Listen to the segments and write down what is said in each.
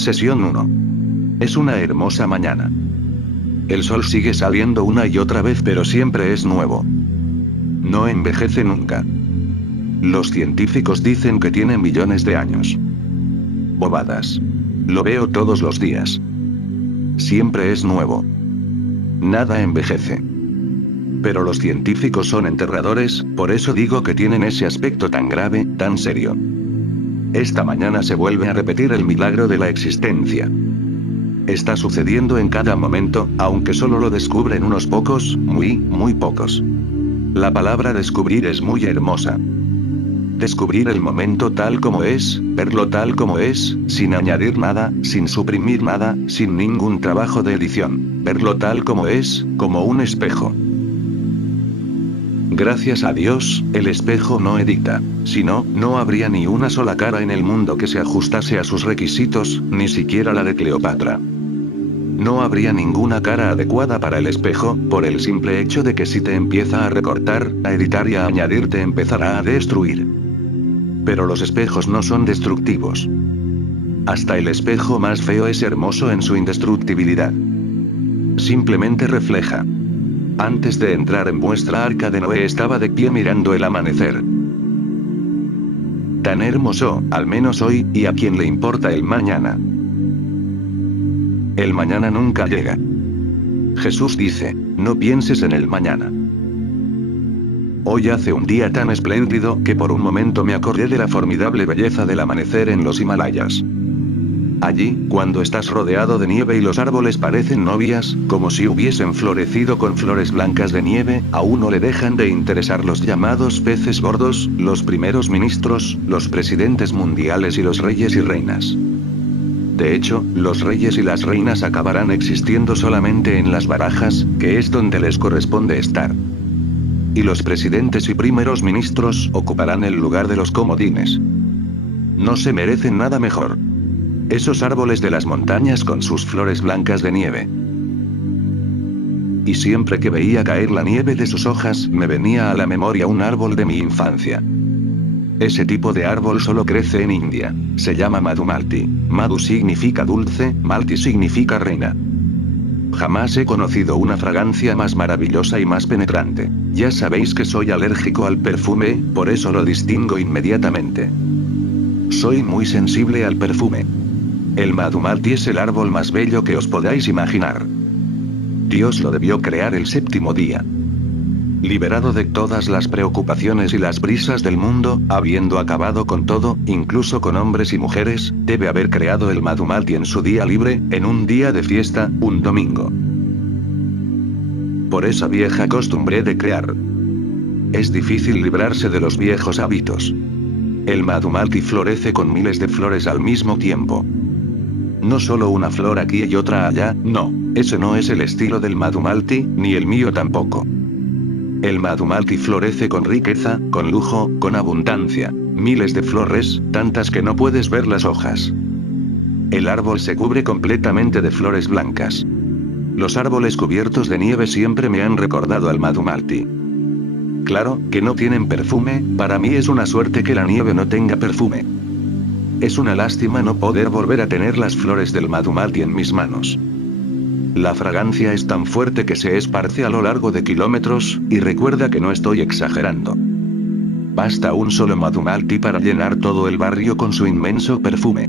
Sesión 1. Es una hermosa mañana. El sol sigue saliendo una y otra vez, pero siempre es nuevo. No envejece nunca. Los científicos dicen que tiene millones de años. Bobadas. Lo veo todos los días. Siempre es nuevo. Nada envejece. Pero los científicos son enterradores, por eso digo que tienen ese aspecto tan grave, tan serio. Esta mañana se vuelve a repetir el milagro de la existencia. Está sucediendo en cada momento, aunque solo lo descubren unos pocos, muy pocos. La palabra descubrir es muy hermosa. Descubrir el momento tal como es, verlo tal como es, sin añadir nada, sin suprimir nada, sin ningún trabajo de edición. Verlo tal como es, como un espejo. Gracias a Dios, el espejo no edita. Si no, no habría ni una sola cara en el mundo que se ajustase a sus requisitos, ni siquiera la de Cleopatra. No habría ninguna cara adecuada para el espejo, por el simple hecho de que si te empieza a recortar, a editar y a añadir te empezará a destruir. Pero los espejos no son destructivos. Hasta el espejo más feo es hermoso en su indestructibilidad. Simplemente refleja. Antes de entrar en vuestra arca de Noé estaba de pie mirando el amanecer. Tan hermoso, al menos hoy, y a quién le importa el mañana. El mañana nunca llega. Jesús dice, no pienses en el mañana. Hoy hace un día tan espléndido que por un momento me acordé de la formidable belleza del amanecer en los Himalayas. Allí, cuando estás rodeado de nieve y los árboles parecen novias, como si hubiesen florecido con flores blancas de nieve, a uno le dejan de interesar los llamados peces gordos, los primeros ministros, los presidentes mundiales y los reyes y reinas. De hecho, los reyes y las reinas acabarán existiendo solamente en las barajas, que es donde les corresponde estar. Y los presidentes y primeros ministros ocuparán el lugar de los comodines. No se merecen nada mejor. Esos árboles de las montañas con sus flores blancas de nieve. Y siempre que veía caer la nieve de sus hojas, me venía a la memoria un árbol de mi infancia. Ese tipo de árbol solo crece en India. Se llama Madhumalti. Madhu significa dulce, Malti significa reina. Jamás he conocido una fragancia más maravillosa y más penetrante. Ya sabéis que soy alérgico al perfume, por eso lo distingo inmediatamente. Soy muy sensible al perfume. El Madhumalti es el árbol más bello que os podáis imaginar. Dios lo debió crear el séptimo día. Liberado de todas las preocupaciones y las prisas del mundo, habiendo acabado con todo, incluso con hombres y mujeres, debe haber creado el Madhumalti en su día libre, en un día de fiesta, un domingo. Por esa vieja costumbre de crear. Es difícil librarse de los viejos hábitos. El Madhumalti florece con miles de flores al mismo tiempo. No solo una flor aquí y otra allá, no, ese no es el estilo del Madhumalti, ni el mío tampoco. El Madhumalti florece con riqueza, con lujo, con abundancia, miles de flores, tantas que no puedes ver las hojas. El árbol se cubre completamente de flores blancas. Los árboles cubiertos de nieve siempre me han recordado al Madhumalti. Claro, que no tienen perfume, para mí es una suerte que la nieve no tenga perfume. Es una lástima no poder volver a tener las flores del Madhumalti en mis manos. La fragancia es tan fuerte que se esparce a lo largo de kilómetros, y recuerda que no estoy exagerando. Basta un solo Madhumalti para llenar todo el barrio con su inmenso perfume.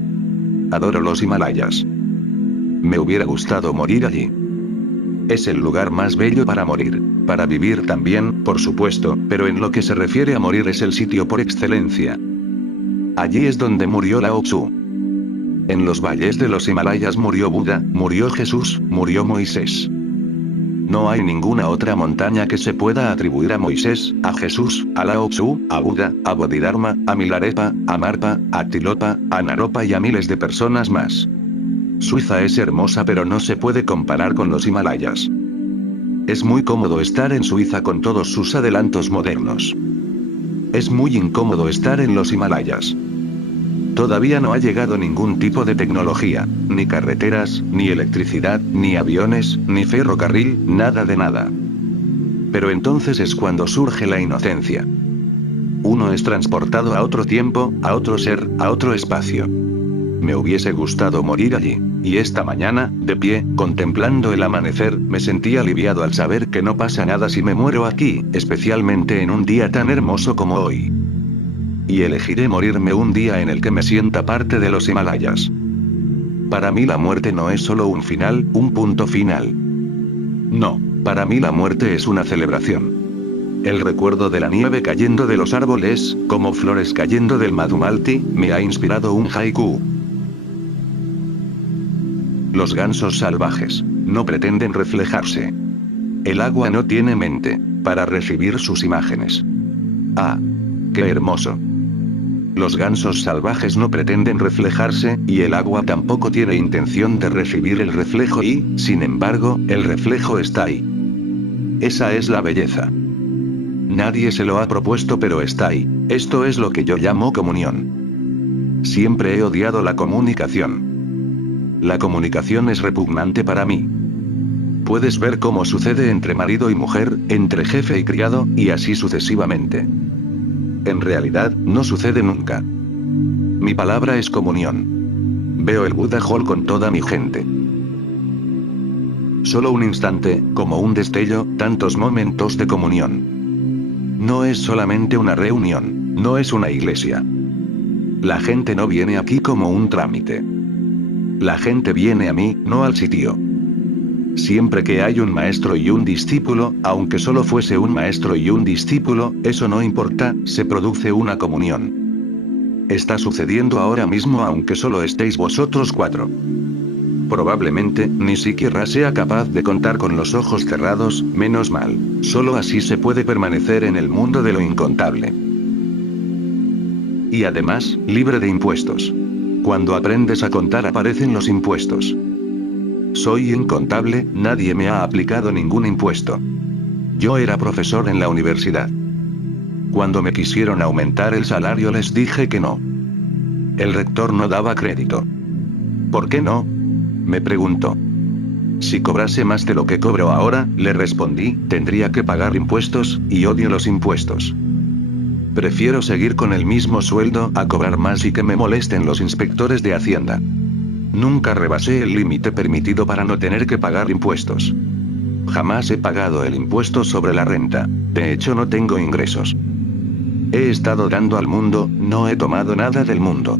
Adoro los Himalayas. Me hubiera gustado morir allí. Es el lugar más bello para morir. Para vivir también, por supuesto, pero en lo que se refiere a morir es el sitio por excelencia. Allí es donde murió Lao Tzu. En los valles de los Himalayas murió Buda, murió Jesús, murió Moisés. No hay ninguna otra montaña que se pueda atribuir a Moisés, a Jesús, a Lao Tzu, a Buda, a Bodhidharma, a Milarepa, a Marpa, a Tilopa, a Naropa y a miles de personas más. Suiza es hermosa pero no se puede comparar con los Himalayas. Es muy cómodo estar en Suiza con todos sus adelantos modernos. Es muy incómodo estar en los Himalayas. Todavía no ha llegado ningún tipo de tecnología, ni carreteras, ni electricidad, ni aviones, ni ferrocarril, nada de nada. Pero entonces es cuando surge la inocencia. Uno es transportado a otro tiempo, a otro ser, a otro espacio. me hubiese gustado morir allí. Y esta mañana, de pie, contemplando el amanecer, me sentí aliviado al saber que no pasa nada si me muero aquí, especialmente en un día tan hermoso como hoy. Y elegiré morirme un día en el que me sienta parte de los Himalayas. Para mí la muerte no es solo un final, un punto final. No, para mí la muerte es una celebración. El recuerdo de la nieve cayendo de los árboles, como flores cayendo del Madhumalti, me ha inspirado un haiku. Los gansos salvajes no pretenden reflejarse. El agua no tiene mente para recibir sus imágenes. ¡Ah! ¡Qué hermoso! Los gansos salvajes no pretenden reflejarse, y el agua tampoco tiene intención de recibir el reflejo y, sin embargo, el reflejo está ahí. Esa es la belleza. Nadie se lo ha propuesto pero está ahí. Esto es lo que yo llamo comunión. Siempre he odiado la comunicación. La comunicación es repugnante para mí. Puedes ver cómo sucede entre marido y mujer, entre jefe y criado, y así sucesivamente. En realidad, no sucede nunca. Mi palabra es comunión. Veo el Buddha Hall con toda mi gente. Solo un instante, como un destello, tantos momentos de comunión. No es solamente una reunión, no es una iglesia. La gente no viene aquí como un trámite. La gente viene a mí, no al sitio. Siempre que hay un maestro y un discípulo, aunque solo fuese un maestro y un discípulo, eso no importa, se produce una comunión. Está sucediendo ahora mismo aunque solo estéis vosotros 4. Probablemente, ni siquiera sea capaz de contar con los ojos cerrados, menos mal. Solo así se puede permanecer en el mundo de lo incontable. Y además, libre de impuestos. Cuando aprendes a contar aparecen los impuestos. Soy incontable, nadie me ha aplicado ningún impuesto. Yo era profesor en la universidad. Cuando me quisieron aumentar el salario les dije que no. El rector no daba crédito. ¿Por qué no?, me preguntó. Si cobrase más de lo que cobro ahora, le respondí, tendría que pagar impuestos, y odio los impuestos. Prefiero seguir con el mismo sueldo a cobrar más y que me molesten los inspectores de Hacienda. Nunca rebasé el límite permitido para no tener que pagar impuestos. Jamás he pagado el impuesto sobre la renta. De hecho, no tengo ingresos. He estado dando al mundo, no he tomado nada del mundo.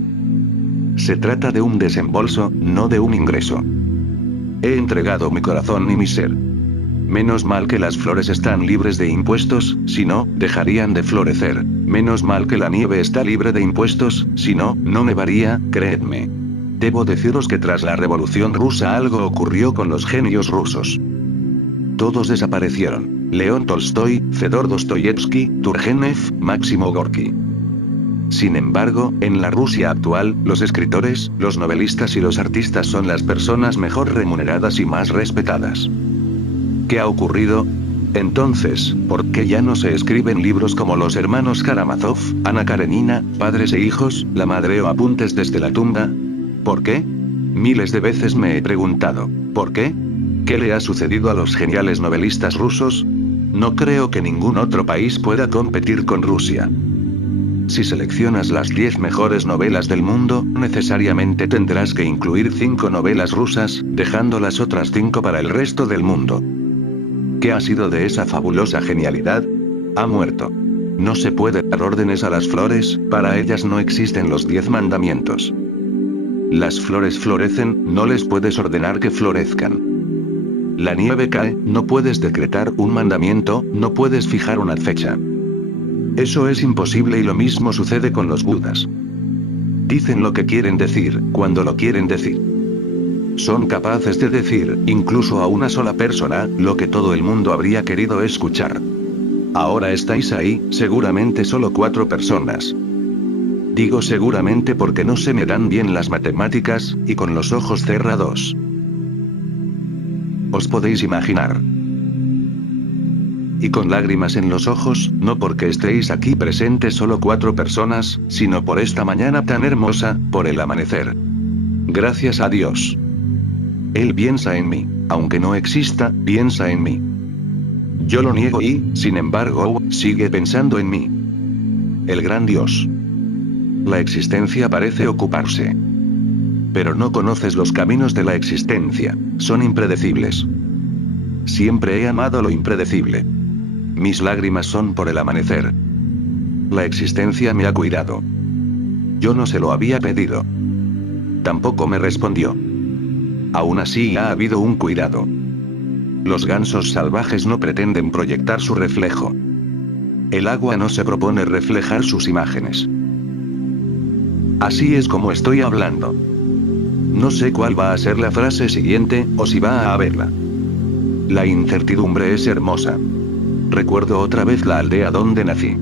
Se trata de un desembolso, no de un ingreso. He entregado mi corazón y mi ser. Menos mal que las flores están libres de impuestos, si no, dejarían de florecer. Menos mal que la nieve está libre de impuestos, si no, no nevaría, creedme. Debo deciros que tras la Revolución Rusa algo ocurrió con los genios rusos. Todos desaparecieron. León Tolstoy, Fedor Dostoyevsky, Turgenev, Máximo Gorki. Sin embargo, en la Rusia actual, los escritores, los novelistas y los artistas son las personas mejor remuneradas y más respetadas. ¿Qué ha ocurrido? Entonces, ¿por qué ya no se escriben libros como Los hermanos Karamazov, Ana Karenina, Padres e hijos, La madre o Apuntes desde la tumba? ¿Por qué? Miles de veces me he preguntado, ¿por qué? ¿Qué le ha sucedido a los geniales novelistas rusos? No creo que ningún otro país pueda competir con Rusia. Si seleccionas las 10 mejores novelas del mundo, necesariamente tendrás que incluir 5 novelas rusas, dejando las otras 5 para el resto del mundo. ¿Qué ha sido de esa fabulosa genialidad? Ha muerto. No se puede dar órdenes a las flores, para ellas no existen los 10 mandamientos. Las flores florecen, no les puedes ordenar que florezcan. La nieve cae, no puedes decretar un mandamiento, no puedes fijar una fecha. Eso es imposible y lo mismo sucede con los budas. Dicen lo que quieren decir, cuando lo quieren decir. Son capaces de decir, incluso a una sola persona, lo que todo el mundo habría querido escuchar. Ahora estáis ahí, seguramente solo 4 personas. Digo seguramente porque no se me dan bien las matemáticas, y con los ojos cerrados. ¿Os podéis imaginar? Y con lágrimas en los ojos, no porque estéis aquí presentes solo 4 personas, sino por esta mañana tan hermosa, por el amanecer. Gracias a Dios. Él piensa en mí, aunque no exista, piensa en mí. Yo lo niego y, sin embargo, sigue pensando en mí. El gran Dios. La existencia parece ocuparse. Pero no conoces los caminos de la existencia, son impredecibles. Siempre he amado lo impredecible. Mis lágrimas son por el amanecer. La existencia me ha cuidado. Yo no se lo había pedido. Tampoco me respondió. Aún así ha habido un cuidado. Los gansos salvajes no pretenden proyectar su reflejo. El agua no se propone reflejar sus imágenes. Así es como estoy hablando. No sé cuál va a ser la frase siguiente, o si va a haberla. La incertidumbre es hermosa. Recuerdo otra vez la aldea donde nací.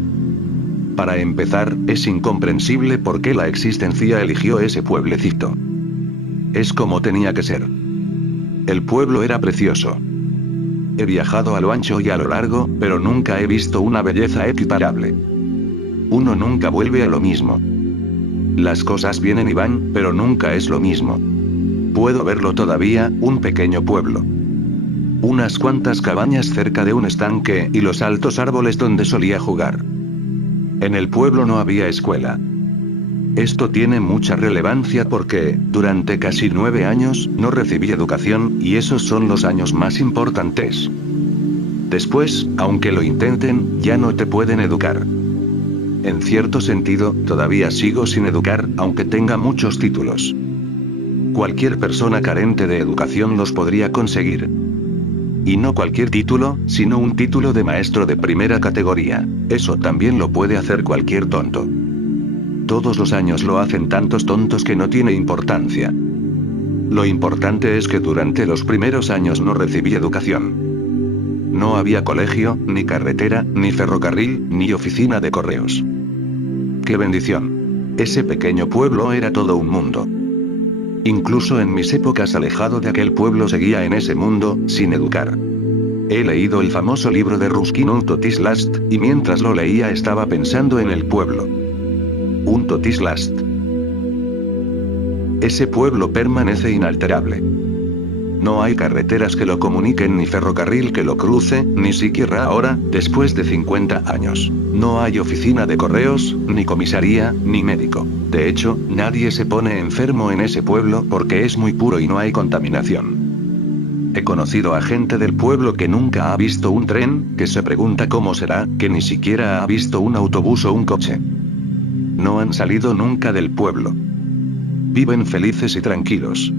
Para empezar, es incomprensible por qué la existencia eligió ese pueblecito. Es como tenía que ser. El pueblo era precioso. He viajado a lo ancho y a lo largo, pero nunca he visto una belleza equiparable. Uno nunca vuelve a lo mismo. Las cosas vienen y van, pero nunca es lo mismo. Puedo verlo todavía, un pequeño pueblo. Unas cuantas cabañas cerca de un estanque, y los altos árboles donde solía jugar. En el pueblo no había escuela. Esto tiene mucha relevancia porque, durante casi 9 años, no recibí educación, y esos son los años más importantes. Después, aunque lo intenten, ya no te pueden educar. En cierto sentido, todavía sigo sin educar, aunque tenga muchos títulos. Cualquier persona carente de educación los podría conseguir. Y no cualquier título, sino un título de maestro de primera categoría. Eso también lo puede hacer cualquier tonto. Todos los años lo hacen tantos tontos que no tiene importancia. Lo importante es que durante los primeros años no recibí educación. No había colegio, ni carretera, ni ferrocarril, ni oficina de correos. ¡Qué bendición! Ese pequeño pueblo era todo un mundo. Incluso en mis épocas alejado de aquel pueblo seguía en ese mundo, sin educar. He leído el famoso libro de Ruskin Un Totislast, y mientras lo leía estaba pensando en el pueblo. Un Totislast. Ese pueblo permanece inalterable. No hay carreteras que lo comuniquen ni ferrocarril que lo cruce, ni siquiera ahora, después de 50 años. No hay oficina de correos, ni comisaría, ni médico. De hecho, nadie se pone enfermo en ese pueblo porque es muy puro y no hay contaminación. He conocido a gente del pueblo que nunca ha visto un tren, que se pregunta cómo será, que ni siquiera ha visto un autobús o un coche. No han salido nunca del pueblo. Viven felices y tranquilos.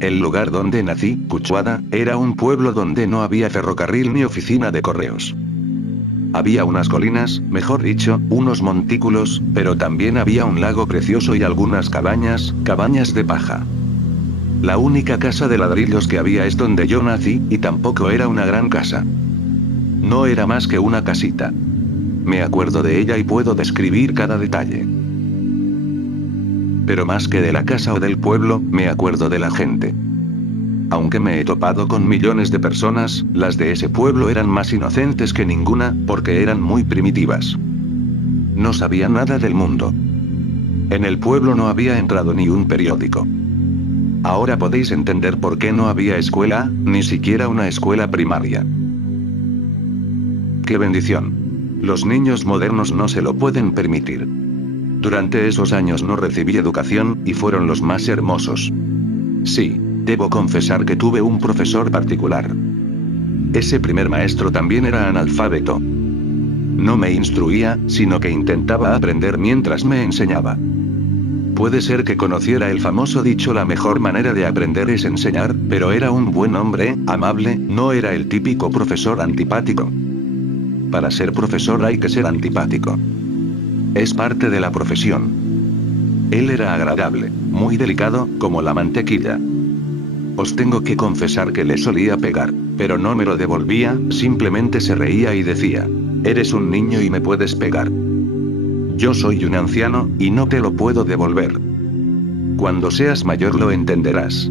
El lugar donde nací, Cuchuada, era un pueblo donde no había ferrocarril ni oficina de correos. Había unas colinas, mejor dicho, unos montículos, pero también había un lago precioso y algunas cabañas de paja. La única casa de ladrillos que había es donde yo nací, y tampoco era una gran casa. No era más que una casita. Me acuerdo de ella y puedo describir cada detalle. Pero más que de la casa o del pueblo, me acuerdo de la gente. Aunque me he topado con millones de personas, las de ese pueblo eran más inocentes que ninguna, porque eran muy primitivas. No sabían nada del mundo. En el pueblo no había entrado ni un periódico. Ahora podéis entender por qué no había escuela, ni siquiera una escuela primaria. ¡Qué bendición! Los niños modernos no se lo pueden permitir. Durante esos años no recibí educación, y fueron los más hermosos. Sí, debo confesar que tuve un profesor particular. Ese primer maestro también era analfabeto. No me instruía, sino que intentaba aprender mientras me enseñaba. Puede ser que conociera el famoso dicho la mejor manera de aprender es enseñar, pero era un buen hombre, amable, no era el típico profesor antipático. Para ser profesor hay que ser antipático. Es parte de la profesión. Él era agradable, muy delicado, como la mantequilla. Os tengo que confesar que le solía pegar, pero no me lo devolvía, simplemente se reía y decía: eres un niño y me puedes pegar. Yo soy un anciano, y no te lo puedo devolver. Cuando seas mayor lo entenderás.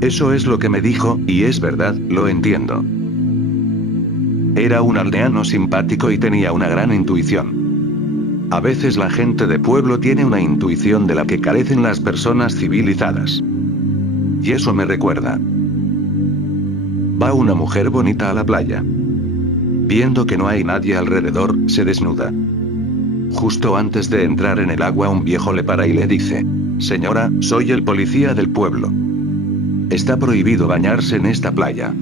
Eso es lo que me dijo, y es verdad, lo entiendo. Era un aldeano simpático y tenía una gran intuición. A veces la gente de pueblo tiene una intuición de la que carecen las personas civilizadas. Y eso me recuerda. Va una mujer bonita a la playa. Viendo que no hay nadie alrededor, se desnuda. Justo antes de entrar en el agua un viejo le para y le dice: Señora, soy el policía del pueblo. Está prohibido bañarse en esta playa.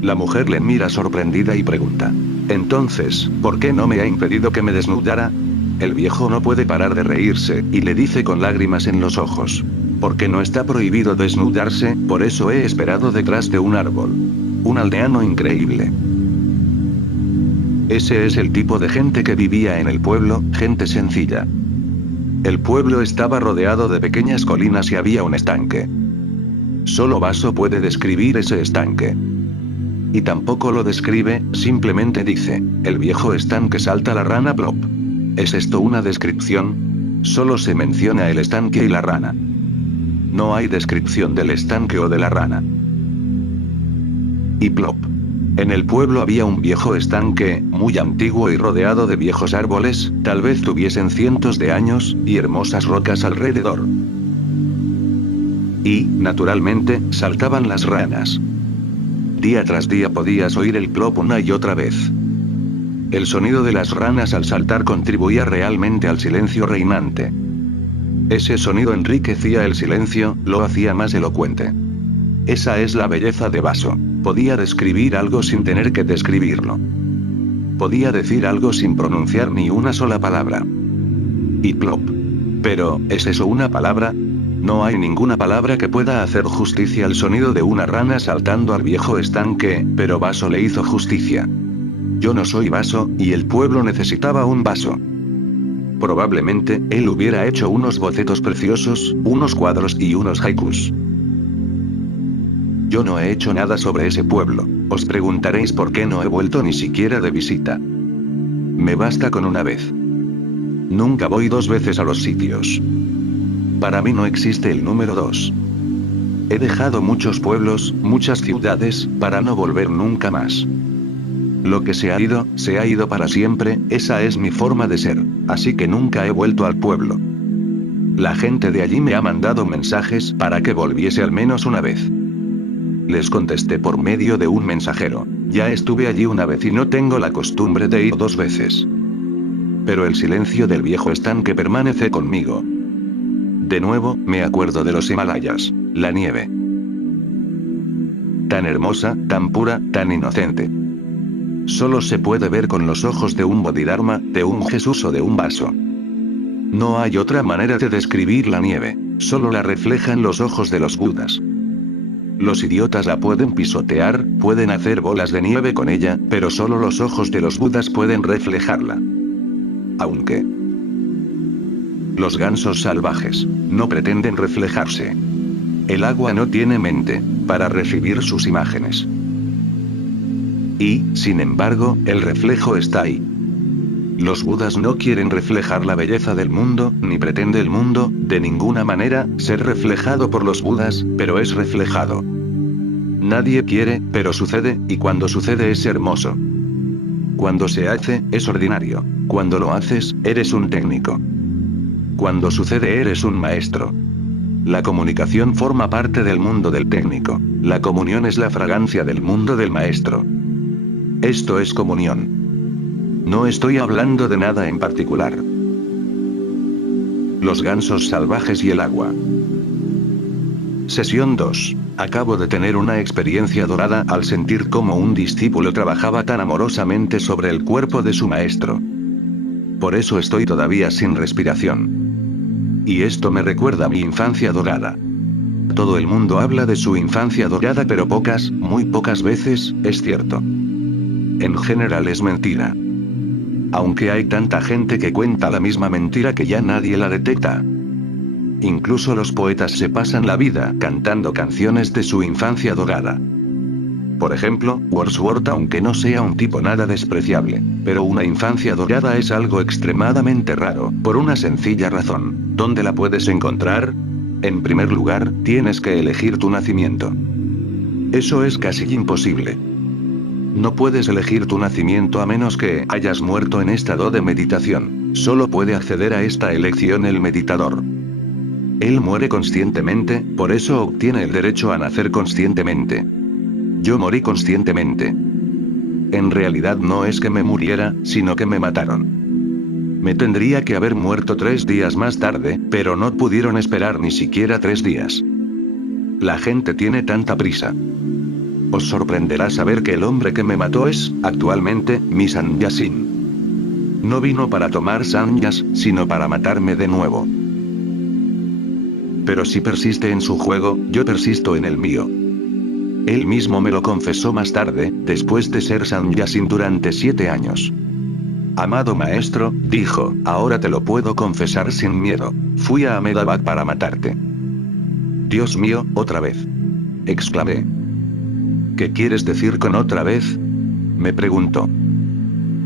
La mujer le mira sorprendida y pregunta. Entonces, ¿por qué no me ha impedido que me desnudara? El viejo no puede parar de reírse, y le dice con lágrimas en los ojos. Porque no está prohibido desnudarse, por eso he esperado detrás de un árbol. Un aldeano increíble. Ese es el tipo de gente que vivía en el pueblo, gente sencilla. El pueblo estaba rodeado de pequeñas colinas y había un estanque. Solo Vaso puede describir ese estanque. Y tampoco lo describe, simplemente dice, el viejo estanque salta la rana Plop. ¿Es esto una descripción? Solo se menciona el estanque y la rana. No hay descripción del estanque o de la rana. Y Plop. En el pueblo había un viejo estanque, muy antiguo y rodeado de viejos árboles, tal vez tuviesen cientos de años, y hermosas rocas alrededor. Y, naturalmente, saltaban las ranas. Día tras día podías oír el plop una y otra vez. El sonido de las ranas al saltar contribuía realmente al silencio reinante. Ese sonido enriquecía el silencio, lo hacía más elocuente. Esa es la belleza de Vaso. Podía describir algo sin tener que describirlo. Podía decir algo sin pronunciar ni una sola palabra. Y plop. Pero, ¿es eso una palabra? No hay ninguna palabra que pueda hacer justicia al sonido de una rana saltando al viejo estanque, pero Vaso le hizo justicia. Yo no soy Vaso, y el pueblo necesitaba un Vaso. Probablemente, él hubiera hecho unos bocetos preciosos, unos cuadros y unos haikus. Yo no he hecho nada sobre ese pueblo. Os preguntaréis por qué no he vuelto ni siquiera de visita. Me basta con una vez. Nunca voy 2 veces a los sitios. Para mí no existe el número 2. He dejado muchos pueblos, muchas ciudades, para no volver nunca más. Lo que se ha ido para siempre, esa es mi forma de ser, así que nunca he vuelto al pueblo. La gente de allí me ha mandado mensajes para que volviese al menos una vez. Les contesté por medio de un mensajero. Ya estuve allí una vez y no tengo la costumbre de ir 2 veces. Pero el silencio del viejo estanque permanece conmigo. De nuevo, me acuerdo de los Himalayas, la nieve. Tan hermosa, tan pura, tan inocente. Solo se puede ver con los ojos de un Bodhidharma, de un Jesús o de un Vaso. No hay otra manera de describir la nieve, solo la reflejan los ojos de los Budas. Los idiotas la pueden pisotear, pueden hacer bolas de nieve con ella, pero solo los ojos de los Budas pueden reflejarla. Aunque los gansos salvajes no pretenden reflejarse. El agua no tiene mente para recibir sus imágenes. Y, sin embargo, el reflejo está ahí. Los Budas no quieren reflejar la belleza del mundo, ni pretende el mundo, de ninguna manera, ser reflejado por los Budas, pero es reflejado. Nadie quiere, pero sucede, y cuando sucede es hermoso. Cuando se hace, es ordinario. Cuando lo haces, eres un técnico. Cuando sucede eres un maestro. La comunicación forma parte del mundo del técnico. La comunión es la fragancia del mundo del maestro. Esto es comunión. No estoy hablando de nada en particular. Los gansos salvajes y el agua. Sesión 2. Acabo de tener una experiencia dorada al sentir cómo un discípulo trabajaba tan amorosamente sobre el cuerpo de su maestro. Por eso estoy todavía sin respiración. Y esto me recuerda a mi infancia dorada. Todo el mundo habla de su infancia dorada, pero pocas, muy pocas veces, es cierto. En general es mentira. Aunque hay tanta gente que cuenta la misma mentira que ya nadie la detecta. Incluso los poetas se pasan la vida cantando canciones de su infancia dorada. Por ejemplo, Wordsworth, aunque no sea un tipo nada despreciable, pero una infancia dorada es algo extremadamente raro, por una sencilla razón. ¿Dónde la puedes encontrar? En primer lugar, tienes que elegir tu nacimiento. Eso es casi imposible. No puedes elegir tu nacimiento a menos que hayas muerto en estado de meditación. Solo puede acceder a esta elección el meditador. Él muere conscientemente, por eso obtiene el derecho a nacer conscientemente. Yo morí conscientemente. En realidad no es que me muriera, sino que me mataron. Me tendría que haber muerto 3 días más tarde, pero no pudieron esperar ni siquiera 3 días. La gente tiene tanta prisa. Os sorprenderá saber que el hombre que me mató es, actualmente, mi Sanyasin. No vino para tomar sanyas, sino para matarme de nuevo. Pero si persiste en su juego, yo persisto en el mío. Él mismo me lo confesó más tarde, después de ser Sanyasin durante 7 años. Amado maestro, dijo, ahora te lo puedo confesar sin miedo. Fui a Ahmedabad para matarte. Dios mío, otra vez. Exclamé. ¿Qué quieres decir con otra vez? Me preguntó.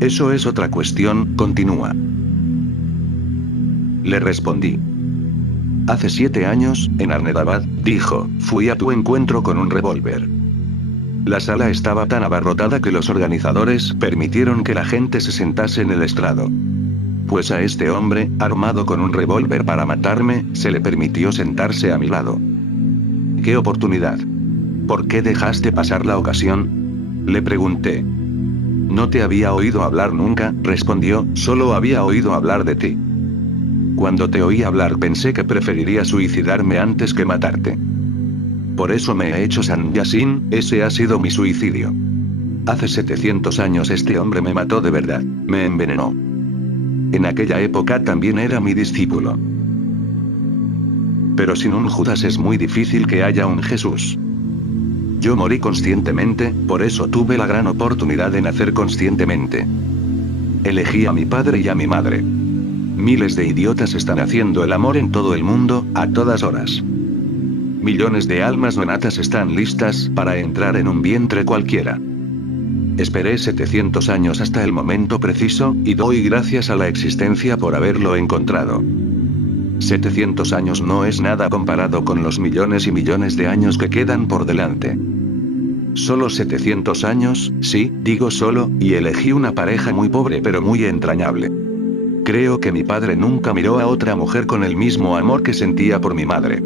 Eso es otra cuestión, continúa. Le respondí. Hace 7 años, en Ahmedabad, dijo, fui a tu encuentro con un revólver. La sala estaba tan abarrotada que los organizadores permitieron que la gente se sentase en el estrado. Pues a este hombre, armado con un revólver para matarme, se le permitió sentarse a mi lado. ¡Qué oportunidad! ¿Por qué dejaste pasar la ocasión? Le pregunté. No te había oído hablar nunca, respondió, solo había oído hablar de ti. Cuando te oí hablar pensé que preferiría suicidarme antes que matarte. Por eso me he hecho Sanyasin, ese ha sido mi suicidio. Hace 700 años este hombre me mató de verdad, me envenenó. En aquella época también era mi discípulo. Pero sin un Judas es muy difícil que haya un Jesús. Yo morí conscientemente, por eso tuve la gran oportunidad de nacer conscientemente. Elegí a mi padre y a mi madre. Miles de idiotas están haciendo el amor en todo el mundo, a todas horas. Millones de almas nonatas están listas para entrar en un vientre cualquiera. Esperé 700 años hasta el momento preciso, y doy gracias a la existencia por haberlo encontrado. 700 años no es nada comparado con los millones y millones de años que quedan por delante. Solo 700 años, sí, digo solo, y elegí una pareja muy pobre pero muy entrañable. Creo que mi padre nunca miró a otra mujer con el mismo amor que sentía por mi madre.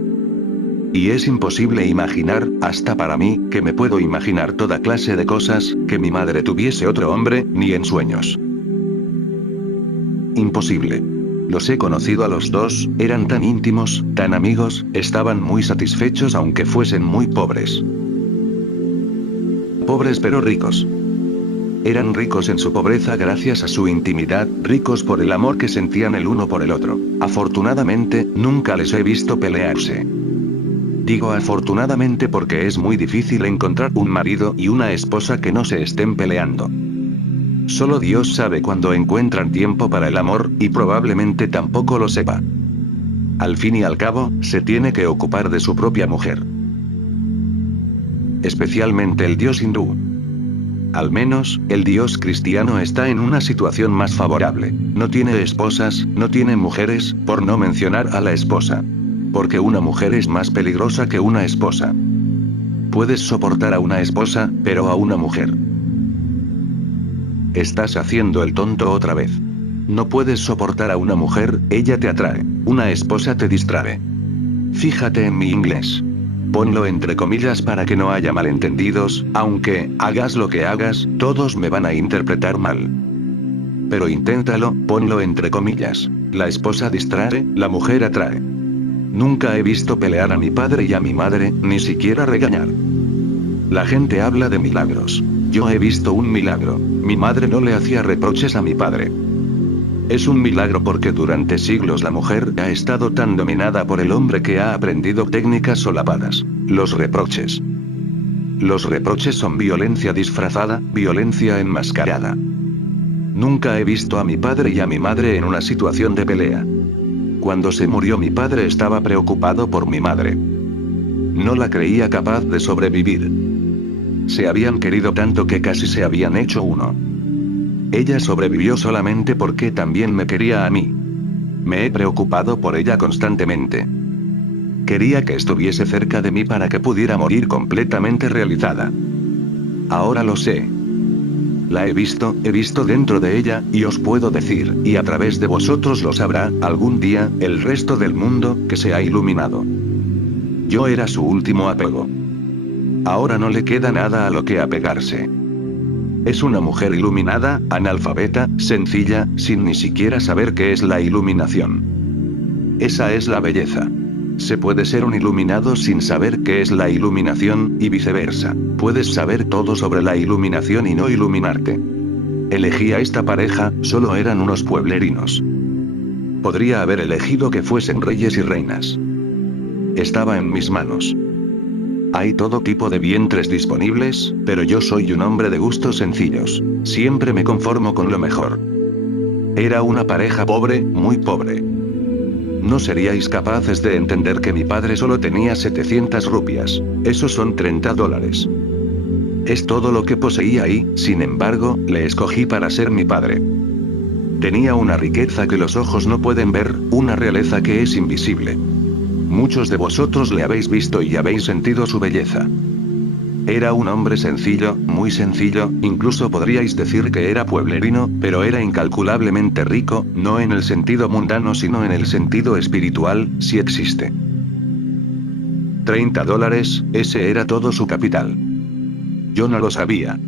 Y es imposible imaginar, hasta para mí, que me puedo imaginar toda clase de cosas, que mi madre tuviese otro hombre, ni en sueños. Imposible. Los he conocido a los dos, eran tan íntimos, tan amigos, estaban muy satisfechos aunque fuesen muy pobres. Pobres pero ricos. Eran ricos en su pobreza gracias a su intimidad, ricos por el amor que sentían el uno por el otro. Afortunadamente, nunca les he visto pelearse. Digo afortunadamente porque es muy difícil encontrar un marido y una esposa que no se estén peleando. Solo Dios sabe cuándo encuentran tiempo para el amor, y probablemente tampoco lo sepa. Al fin y al cabo, se tiene que ocupar de su propia mujer. Especialmente el dios hindú. Al menos, el dios cristiano está en una situación más favorable. No tiene esposas, no tiene mujeres, por no mencionar a la esposa. Porque una mujer es más peligrosa que una esposa. Puedes soportar a una esposa, pero a una mujer. Estás haciendo el tonto otra vez. No puedes soportar a una mujer, ella te atrae. Una esposa te distrae. Fíjate en mi inglés. Ponlo entre comillas para que no haya malentendidos, aunque, hagas lo que hagas, todos me van a interpretar mal. Pero inténtalo, ponlo entre comillas. La esposa distrae, la mujer atrae. Nunca he visto pelear a mi padre y a mi madre, ni siquiera regañar. La gente habla de milagros. Yo he visto un milagro. Mi madre no le hacía reproches a mi padre. Es un milagro porque durante siglos la mujer ha estado tan dominada por el hombre que ha aprendido técnicas solapadas. Los reproches. Los reproches son violencia disfrazada, violencia enmascarada. Nunca he visto a mi padre y a mi madre en una situación de pelea. Cuando se murió mi padre estaba preocupado por mi madre. No la creía capaz de sobrevivir. Se habían querido tanto que casi se habían hecho uno. Ella sobrevivió solamente porque también me quería a mí. Me he preocupado por ella constantemente. Quería que estuviese cerca de mí para que pudiera morir completamente realizada. Ahora lo sé. La he visto dentro de ella, y os puedo decir, y a través de vosotros lo sabrá, algún día, el resto del mundo, que se ha iluminado. Yo era su último apego. Ahora no le queda nada a lo que apegarse. Es una mujer iluminada, analfabeta, sencilla, sin ni siquiera saber qué es la iluminación. Esa es la belleza. Se puede ser un iluminado sin saber qué es la iluminación, y viceversa. Puedes saber todo sobre la iluminación y no iluminarte. Elegí a esta pareja, solo eran unos pueblerinos. Podría haber elegido que fuesen reyes y reinas. Estaba en mis manos. Hay todo tipo de vientres disponibles, pero yo soy un hombre de gustos sencillos. Siempre me conformo con lo mejor. Era una pareja pobre, muy pobre. No seríais capaces de entender que mi padre solo tenía 700 rupias. Esos son $30. Es todo lo que poseía y, sin embargo, le escogí para ser mi padre. Tenía una riqueza que los ojos no pueden ver, una realeza que es invisible. Muchos de vosotros le habéis visto y habéis sentido su belleza. Era un hombre sencillo, muy sencillo, incluso podríais decir que era pueblerino, pero era incalculablemente rico, no en el sentido mundano sino en el sentido espiritual, si existe. $30, ese era todo su capital. Yo no lo sabía.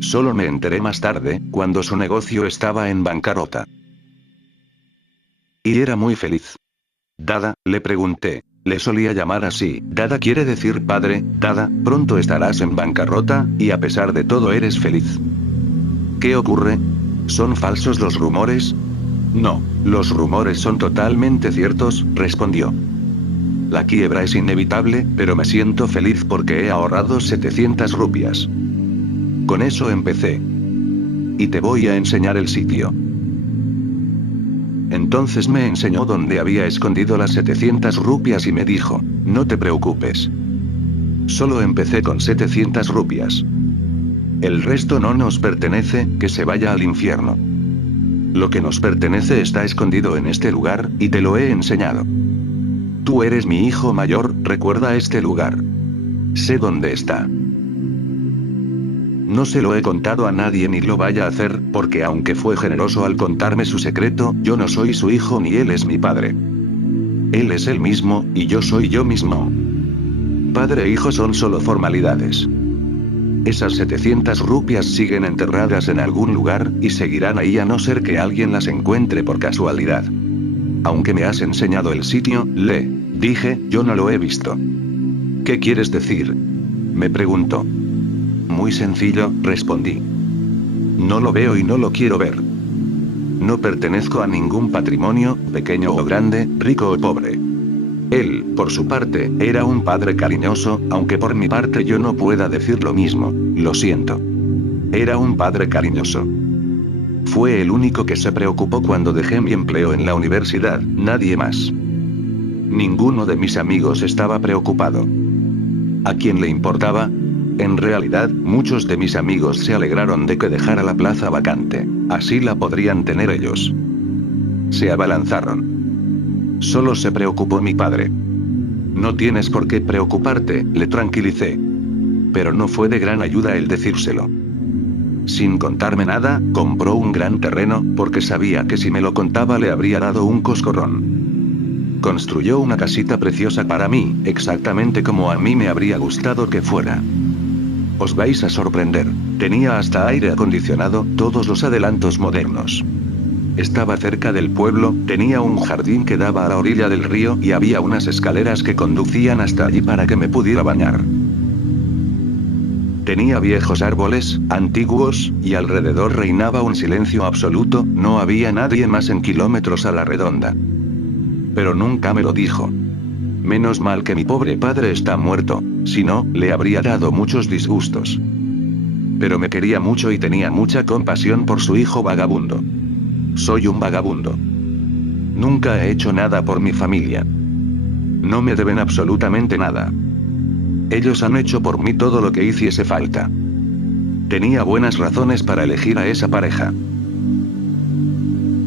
Solo me enteré más tarde, cuando su negocio estaba en bancarrota. Y era muy feliz. Dada, le pregunté. Le solía llamar así. Dada quiere decir padre. Dada, pronto estarás en bancarrota, y a pesar de todo eres feliz. ¿Qué ocurre? ¿Son falsos los rumores? No, los rumores son totalmente ciertos, respondió. La quiebra es inevitable, pero me siento feliz porque he ahorrado 700 rupias. Con eso empecé. Y te voy a enseñar el sitio. Entonces me enseñó dónde había escondido las 700 rupias y me dijo, no te preocupes. Solo empecé con 700 rupias. El resto no nos pertenece, que se vaya al infierno. Lo que nos pertenece está escondido en este lugar, y te lo he enseñado. Tú eres mi hijo mayor, recuerda este lugar. Sé dónde está. No se lo he contado a nadie ni lo vaya a hacer, porque aunque fue generoso al contarme su secreto, yo no soy su hijo ni él es mi padre. Él es él mismo, y yo soy yo mismo. Padre e hijo son solo formalidades. Esas 700 rupias siguen enterradas en algún lugar, y seguirán ahí a no ser que alguien las encuentre por casualidad. Aunque me has enseñado el sitio, le dije, yo no lo he visto. ¿Qué quieres decir? Me preguntó. Muy sencillo, respondí. No lo veo y no lo quiero ver. No pertenezco a ningún patrimonio, pequeño o grande, rico o pobre. Él, por su parte, era un padre cariñoso, aunque por mi parte yo no pueda decir lo mismo, lo siento. Era un padre cariñoso. Fue el único que se preocupó cuando dejé mi empleo en la universidad, nadie más. Ninguno de mis amigos estaba preocupado. ¿A quién le importaba? En realidad, muchos de mis amigos se alegraron de que dejara la plaza vacante. Así la podrían tener ellos. Se abalanzaron. Solo se preocupó mi padre. No tienes por qué preocuparte, le tranquilicé. Pero no fue de gran ayuda el decírselo. Sin contarme nada, compró un gran terreno, porque sabía que si me lo contaba le habría dado un coscorrón. Construyó una casita preciosa para mí, exactamente como a mí me habría gustado que fuera. Os vais a sorprender. Tenía hasta aire acondicionado, todos los adelantos modernos. Estaba cerca del pueblo, tenía un jardín que daba a la orilla del río y había unas escaleras que conducían hasta allí para que me pudiera bañar. Tenía viejos árboles, antiguos, y alrededor reinaba un silencio absoluto, no había nadie más en kilómetros a la redonda. Pero nunca me lo dijo. Menos mal que mi pobre padre está muerto, si no, le habría dado muchos disgustos. Pero me quería mucho y tenía mucha compasión por su hijo vagabundo. Soy un vagabundo. Nunca he hecho nada por mi familia. No me deben absolutamente nada. Ellos han hecho por mí todo lo que hiciese falta. Tenía buenas razones para elegir a esa pareja.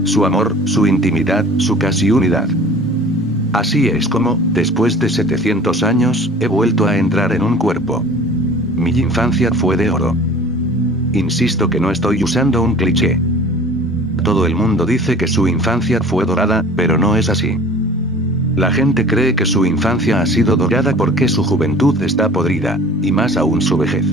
Su amor, su intimidad, su casi unidad. Así es como, después de 700 años, he vuelto a entrar en un cuerpo. Mi infancia fue de oro. Insisto que no estoy usando un cliché. Todo el mundo dice que su infancia fue dorada, pero no es así. La gente cree que su infancia ha sido dorada porque su juventud está podrida, y más aún su vejez.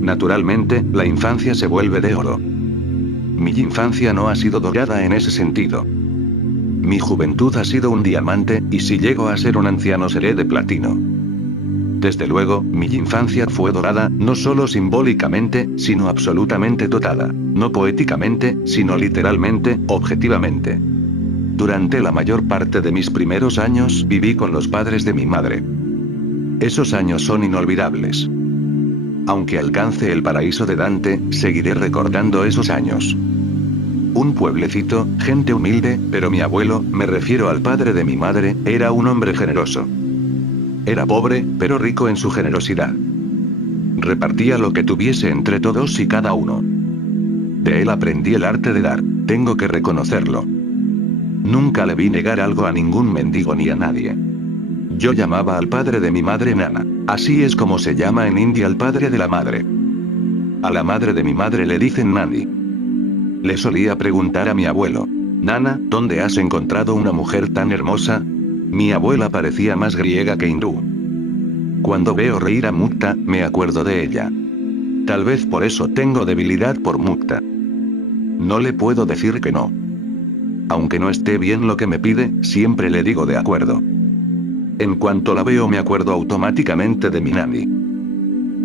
Naturalmente, la infancia se vuelve de oro. Mi infancia no ha sido dorada en ese sentido. Mi juventud ha sido un diamante, y si llego a ser un anciano seré de platino. Desde luego, mi infancia fue dorada, no solo simbólicamente, sino absolutamente dotada. No poéticamente, sino literalmente, objetivamente. Durante la mayor parte de mis primeros años viví con los padres de mi madre. Esos años son inolvidables. Aunque alcance el paraíso de Dante, seguiré recordando esos años. Un pueblecito, gente humilde, pero mi abuelo, me refiero al padre de mi madre, era un hombre generoso. Era pobre, pero rico en su generosidad. Repartía lo que tuviese entre todos y cada uno. De él aprendí el arte de dar, tengo que reconocerlo. Nunca le vi negar algo a ningún mendigo ni a nadie. Yo llamaba al padre de mi madre Nana. Así es como se llama en India al padre de la madre. A la madre de mi madre le dicen Nani. Le solía preguntar a mi abuelo: Nana, ¿dónde has encontrado una mujer tan hermosa? Mi abuela parecía más griega que hindú. Cuando veo reír a Mukta, me acuerdo de ella. Tal vez por eso tengo debilidad por Mukta. No le puedo decir que no. Aunque no esté bien lo que me pide, siempre le digo de acuerdo. En cuanto la veo me acuerdo automáticamente de mi Nani.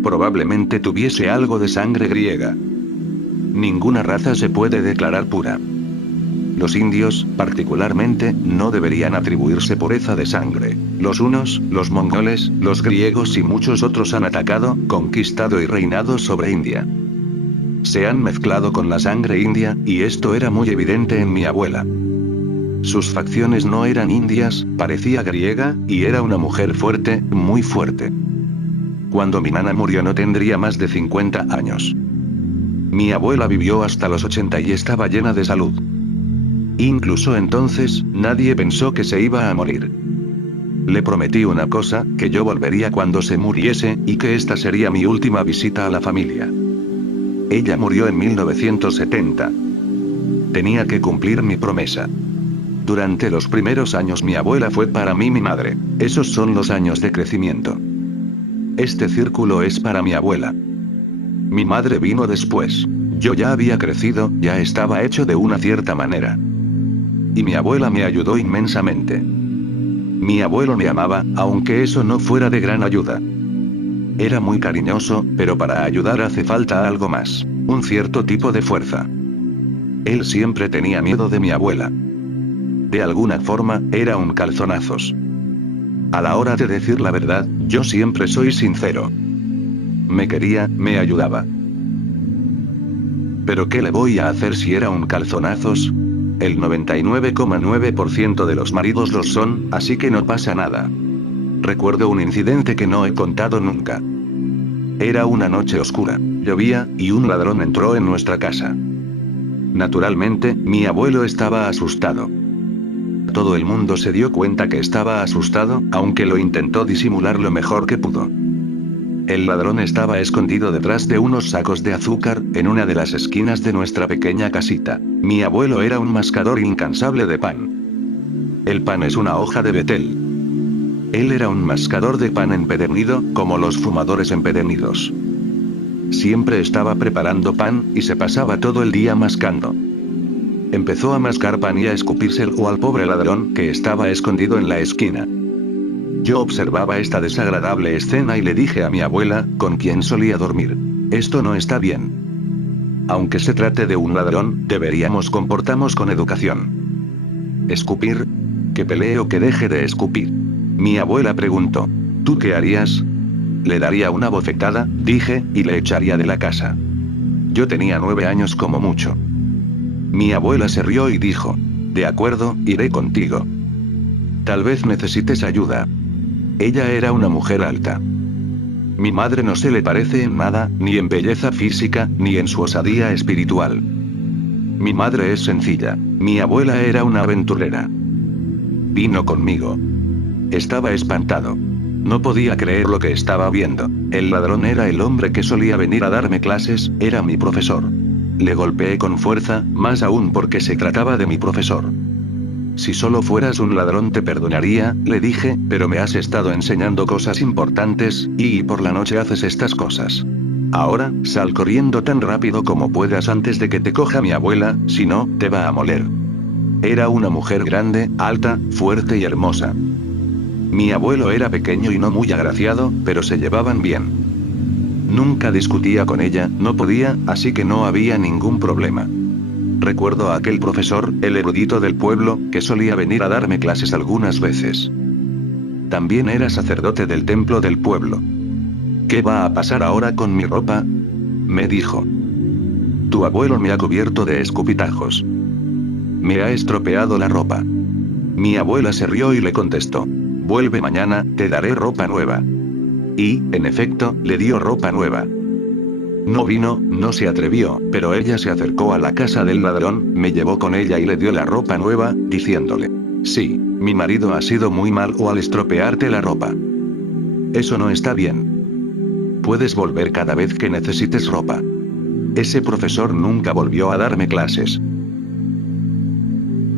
Probablemente tuviese algo de sangre griega. Ninguna raza se puede declarar pura. Los indios, particularmente, no deberían atribuirse pureza de sangre. Los hunos, los mongoles, los griegos y muchos otros han atacado, conquistado y reinado sobre India. Se han mezclado con la sangre india, y esto era muy evidente en mi abuela. Sus facciones no eran indias, parecía griega, y era una mujer fuerte, muy fuerte. Cuando mi nana murió no tendría más de 50 años. Mi abuela vivió hasta los 80 y estaba llena de salud. Incluso entonces, nadie pensó que se iba a morir. Le prometí una cosa, que yo volvería cuando se muriese, y que esta sería mi última visita a la familia. Ella murió en 1970. Tenía que cumplir mi promesa. Durante los primeros años mi abuela fue para mí mi madre. Esos son los años de crecimiento. Este círculo es para mi abuela. Mi madre vino después. Yo ya había crecido, ya estaba hecho de una cierta manera. Y mi abuela me ayudó inmensamente. Mi abuelo me amaba, aunque eso no fuera de gran ayuda. Era muy cariñoso, pero para ayudar hace falta algo más, un cierto tipo de fuerza. Él siempre tenía miedo de mi abuela. De alguna forma, era un calzonazos. A la hora de decir la verdad, yo siempre soy sincero. Me quería, me ayudaba. ¿Pero qué le voy a hacer si era un calzonazos? El 99,9% de los maridos los son, así que no pasa nada. Recuerdo un incidente que no he contado nunca. Era una noche oscura, llovía, y un ladrón entró en nuestra casa. Naturalmente, mi abuelo estaba asustado. Todo el mundo se dio cuenta que estaba asustado, aunque lo intentó disimular lo mejor que pudo. El ladrón estaba escondido detrás de unos sacos de azúcar, en una de las esquinas de nuestra pequeña casita. Mi abuelo era un mascador incansable de pan. El pan es una hoja de betel. Él era un mascador de pan empedernido, como los fumadores empedernidos. Siempre estaba preparando pan, y se pasaba todo el día mascando. Empezó a mascar pan y a escupírselo al pobre ladrón, que estaba escondido en la esquina. Yo observaba esta desagradable escena y le dije a mi abuela, con quien solía dormir: esto no está bien. Aunque se trate de un ladrón, deberíamos comportarnos con educación. ¿Escupir? ¿Que pelee o que deje de escupir? Mi abuela preguntó. ¿Tú qué harías? Le daría una bofetada, dije, y le echaría de la casa. Yo tenía 9 años como mucho. Mi abuela se rió y dijo: de acuerdo, iré contigo. Tal vez necesites ayuda. Ella era una mujer alta. Mi madre no se le parece en nada, ni en belleza física, ni en su osadía espiritual. Mi madre es sencilla. Mi abuela era una aventurera. Vino conmigo. Estaba espantado. No podía creer lo que estaba viendo. El ladrón era el hombre que solía venir a darme clases, era mi profesor. Le golpeé con fuerza, más aún porque se trataba de mi profesor. Si solo fueras un ladrón te perdonaría, le dije, pero me has estado enseñando cosas importantes, y por la noche haces estas cosas. Ahora, sal corriendo tan rápido como puedas antes de que te coja mi abuela, si no, te va a moler. Era una mujer grande, alta, fuerte y hermosa. Mi abuelo era pequeño y no muy agraciado, pero se llevaban bien. Nunca discutía con ella, no podía, así que no había ningún problema. Recuerdo a aquel profesor, el erudito del pueblo, que solía venir a darme clases algunas veces. También era sacerdote del templo del pueblo. ¿Qué va a pasar ahora con mi ropa?, me dijo. Tu abuelo me ha cubierto de escupitajos. Me ha estropeado la ropa. Mi abuela se rió y le contestó: vuelve mañana, te daré ropa nueva. Y, en efecto, le dio ropa nueva. No vino, no se atrevió, pero ella se acercó a la casa del ladrón, me llevó con ella y le dio la ropa nueva, diciéndole: sí, mi marido ha sido muy malo al estropearte la ropa. Eso no está bien. Puedes volver cada vez que necesites ropa. Ese profesor nunca volvió a darme clases.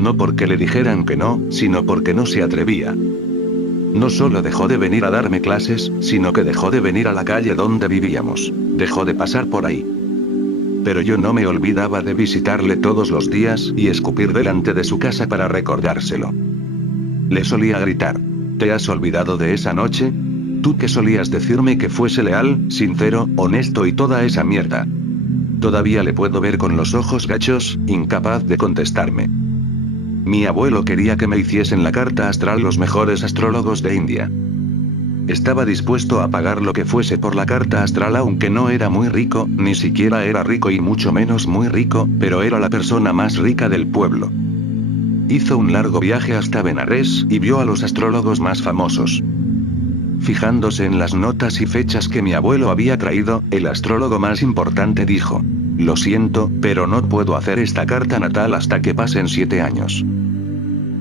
No porque le dijeran que no, sino porque no se atrevía. No solo dejó de venir a darme clases, sino que dejó de venir a la calle donde vivíamos. Dejó de pasar por ahí. Pero yo no me olvidaba de visitarle todos los días y escupir delante de su casa para recordárselo. Le solía gritar: ¿te has olvidado de esa noche? Tú que solías decirme que fuese leal, sincero, honesto y toda esa mierda. Todavía le puedo ver con los ojos gachos, incapaz de contestarme. Mi abuelo quería que me hiciesen la carta astral los mejores astrólogos de India. Estaba dispuesto a pagar lo que fuese por la carta astral aunque no era muy rico, ni siquiera era rico y mucho menos muy rico, pero era la persona más rica del pueblo. Hizo un largo viaje hasta Benarés y vio a los astrólogos más famosos. Fijándose en las notas y fechas que mi abuelo había traído, el astrólogo más importante dijo: lo siento, pero no puedo hacer esta carta natal hasta que pasen 7 años.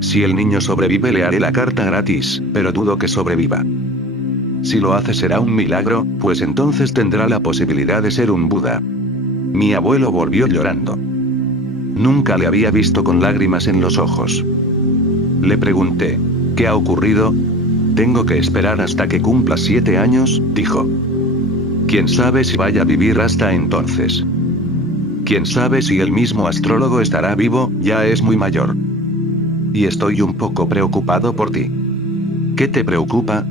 Si el niño sobrevive le haré la carta gratis, pero dudo que sobreviva. Si lo hace será un milagro, pues entonces tendrá la posibilidad de ser un Buda. Mi abuelo volvió llorando. Nunca le había visto con lágrimas en los ojos. Le pregunté: ¿qué ha ocurrido? Tengo que esperar hasta que cumpla 7 años, dijo. ¿Quién sabe si vaya a vivir hasta entonces? ¿Quién sabe si el mismo astrólogo estará vivo? Ya es muy mayor. Y estoy un poco preocupado por ti. ¿Qué te preocupa?,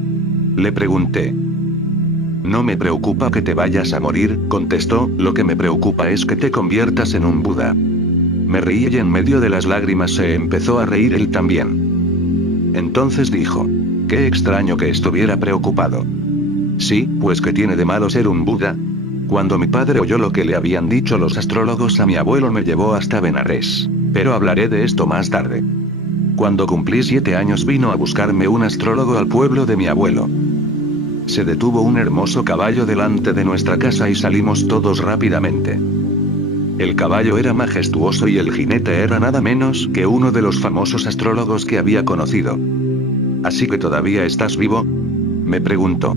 le pregunté. No me preocupa que te vayas a morir, contestó, lo que me preocupa es que te conviertas en un Buda. Me reí y en medio de las lágrimas se empezó a reír él también. Entonces dijo: qué extraño que estuviera preocupado. Sí, pues ¿qué tiene de malo ser un Buda? Cuando mi padre oyó lo que le habían dicho los astrólogos a mi abuelo me llevó hasta Benarés. Pero hablaré de esto más tarde. Cuando cumplí 7 años vino a buscarme un astrólogo al pueblo de mi abuelo. Se detuvo un hermoso caballo delante de nuestra casa y salimos todos rápidamente. El caballo era majestuoso y el jinete era nada menos que uno de los famosos astrólogos que había conocido. ¿Así que todavía estás vivo?, me preguntó.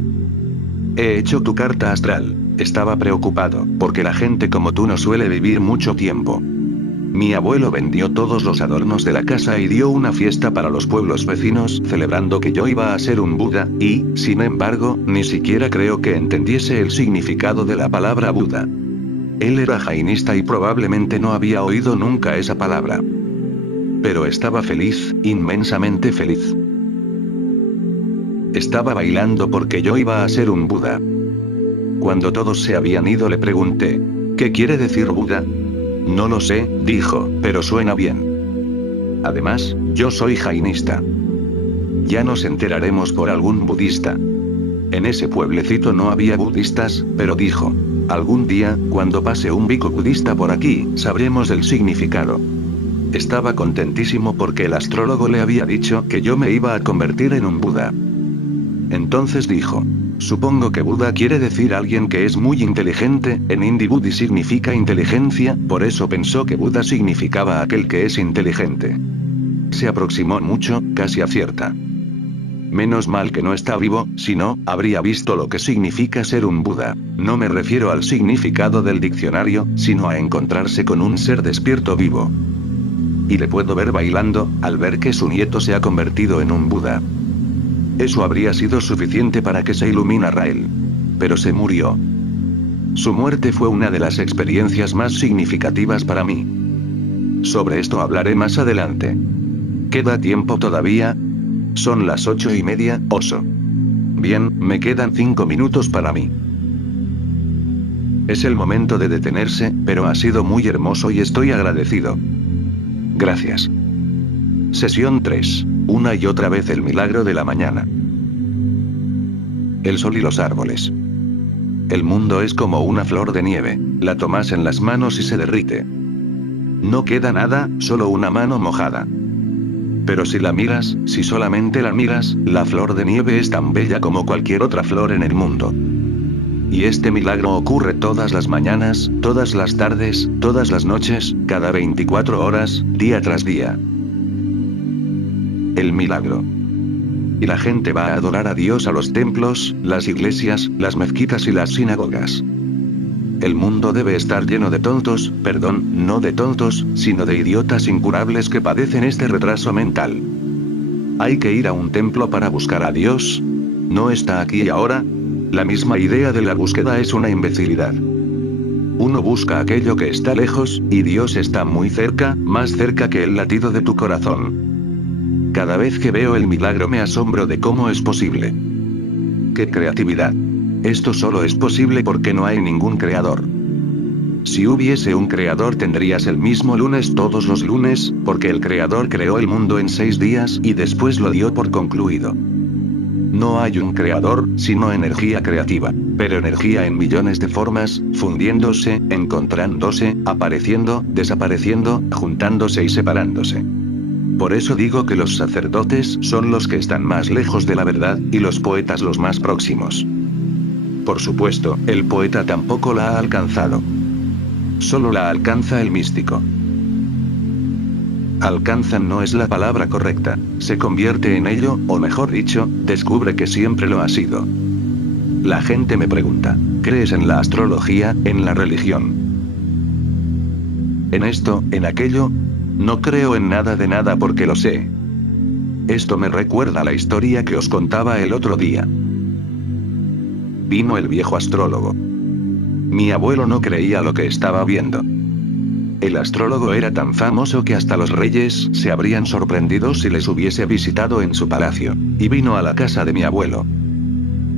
He hecho tu carta astral. Estaba preocupado, porque la gente como tú no suele vivir mucho tiempo. Mi abuelo vendió todos los adornos de la casa y dio una fiesta para los pueblos vecinos, celebrando que yo iba a ser un Buda, y, sin embargo, ni siquiera creo que entendiese el significado de la palabra Buda. Él era jainista y probablemente no había oído nunca esa palabra. Pero estaba feliz, inmensamente feliz. Estaba bailando porque yo iba a ser un Buda. Cuando todos se habían ido le pregunté: ¿qué quiere decir Buda? No lo sé, dijo, pero suena bien. Además, yo soy jainista. Ya nos enteraremos por algún budista. En ese pueblecito no había budistas, pero dijo: algún día, cuando pase un bico budista por aquí, sabremos el significado. Estaba contentísimo porque el astrólogo le había dicho que yo me iba a convertir en un Buda. Entonces dijo: supongo que Buda quiere decir alguien que es muy inteligente, en hindi Buddhi significa inteligencia, por eso pensó que Buda significaba aquel que es inteligente. Se aproximó mucho, casi acierta. Menos mal que no está vivo, si no, habría visto lo que significa ser un Buda. No me refiero al significado del diccionario, sino a encontrarse con un ser despierto vivo. Y le puedo ver bailando, al ver que su nieto se ha convertido en un Buda. Eso habría sido suficiente para que se iluminara él. Pero se murió. Su muerte fue una de las experiencias más significativas para mí. Sobre esto hablaré más adelante. ¿Queda tiempo todavía? Son las 8:30, oso. Bien, me quedan 5 minutos para mí. Es el momento de detenerse, pero ha sido muy hermoso y estoy agradecido. Gracias. Sesión 3. Una y otra vez el milagro de la mañana. El sol y los árboles. El mundo es como una flor de nieve, la tomas en las manos y se derrite. No queda nada, solo una mano mojada. Pero si la miras, si solamente la miras, la flor de nieve es tan bella como cualquier otra flor en el mundo. Y este milagro ocurre todas las mañanas, todas las tardes, todas las noches, cada 24 horas, día tras día. El milagro. Y la gente va a adorar a Dios a los templos, las iglesias, las mezquitas y las sinagogas. El mundo debe estar lleno de tontos, perdón, no de tontos, sino de idiotas incurables que padecen este retraso mental. Hay que ir a un templo para buscar a Dios. ¿No está aquí y ahora? La misma idea de la búsqueda es una imbecilidad. Uno busca aquello que está lejos, y Dios está muy cerca, más cerca que el latido de tu corazón. Cada vez que veo el milagro me asombro de cómo es posible. ¡Qué creatividad! Esto solo es posible porque no hay ningún creador. Si hubiese un creador tendrías el mismo lunes todos los lunes, porque el creador creó el mundo en 6 días y después lo dio por concluido. No hay un creador, sino energía creativa, pero energía en millones de formas, fundiéndose, encontrándose, apareciendo, desapareciendo, juntándose y separándose. Por eso digo que los sacerdotes son los que están más lejos de la verdad, y los poetas los más próximos. Por supuesto, el poeta tampoco la ha alcanzado. Solo la alcanza el místico. Alcanzan no es la palabra correcta, se convierte en ello, o mejor dicho, descubre que siempre lo ha sido. La gente me pregunta, ¿crees en la astrología, en la religión? ¿En esto, en aquello? No creo en nada de nada porque lo sé. Esto me recuerda a la historia que os contaba el otro día. Vino el viejo astrólogo. Mi abuelo no creía lo que estaba viendo. El astrólogo era tan famoso que hasta los reyes se habrían sorprendido si les hubiese visitado en su palacio, y vino a la casa de mi abuelo.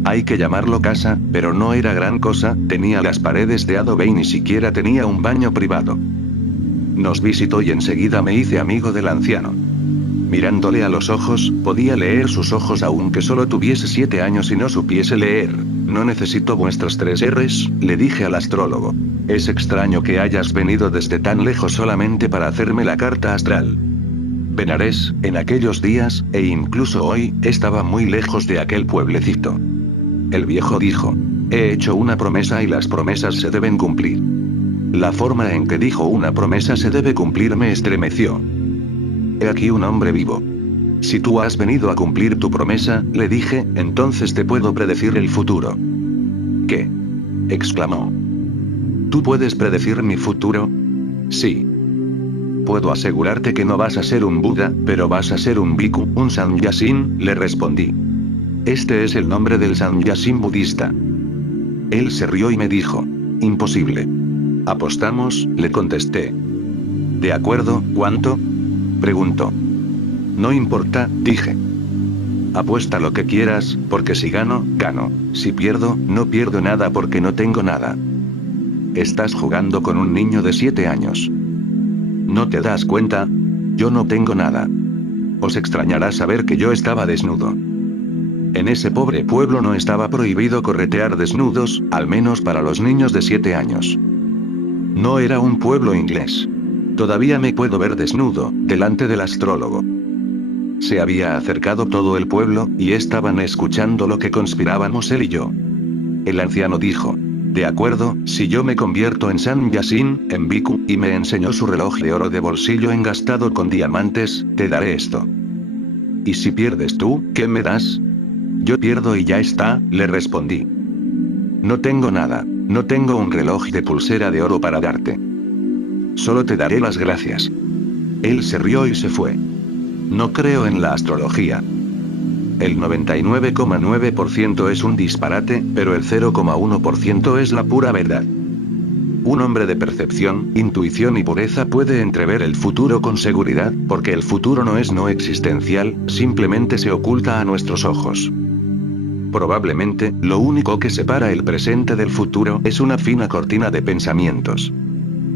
Hay que llamarlo casa, pero no era gran cosa, tenía las paredes de adobe y ni siquiera tenía un baño privado. Nos visitó y enseguida me hice amigo del anciano. Mirándole a los ojos, podía leer sus ojos aunque solo tuviese 7 años y no supiese leer. No necesito vuestros 3 R's, le dije al astrólogo. Es extraño que hayas venido desde tan lejos solamente para hacerme la carta astral. Benares, en aquellos días, e incluso hoy, estaba muy lejos de aquel pueblecito. El viejo dijo: he hecho una promesa y las promesas se deben cumplir. La forma en que dijo una promesa se debe cumplir me estremeció. He aquí un hombre vivo. Si tú has venido a cumplir tu promesa, le dije, entonces te puedo predecir el futuro. ¿Qué? Exclamó. ¿Tú puedes predecir mi futuro? Sí. Puedo asegurarte que no vas a ser un Buda, pero vas a ser un Bhikkhu, un Sannyasin, le respondí. Este es el nombre del Sannyasin budista. Él se rió y me dijo: imposible. ¿Apostamos?, le contesté. ¿De acuerdo, cuánto?, preguntó. No importa, dije. Apuesta lo que quieras, porque si gano, gano. Si pierdo, no pierdo nada porque no tengo nada. Estás jugando con un niño de 7 años. ¿No te das cuenta? Yo no tengo nada. Os extrañará saber que yo estaba desnudo. En ese pobre pueblo no estaba prohibido corretear desnudos, al menos para los niños de 7 años. No era un pueblo inglés. Todavía me puedo ver desnudo, delante del astrólogo. Se había acercado todo el pueblo, y estaban escuchando lo que conspirábamos él y yo. El anciano dijo: de acuerdo, si yo me convierto en Sannyasin, en Bhikkhu, y me enseñó su reloj de oro de bolsillo engastado con diamantes, te daré esto. ¿Y si pierdes tú, qué me das? Yo pierdo y ya está, le respondí. No tengo nada, no tengo un reloj de pulsera de oro para darte. Solo te daré las gracias. Él se rió y se fue. No creo en la astrología. El 99,9% es un disparate, pero el 0,1% es la pura verdad. Un hombre de percepción, intuición y pureza puede entrever el futuro con seguridad, porque el futuro no es no existencial, simplemente se oculta a nuestros ojos. Probablemente, lo único que separa el presente del futuro es una fina cortina de pensamientos.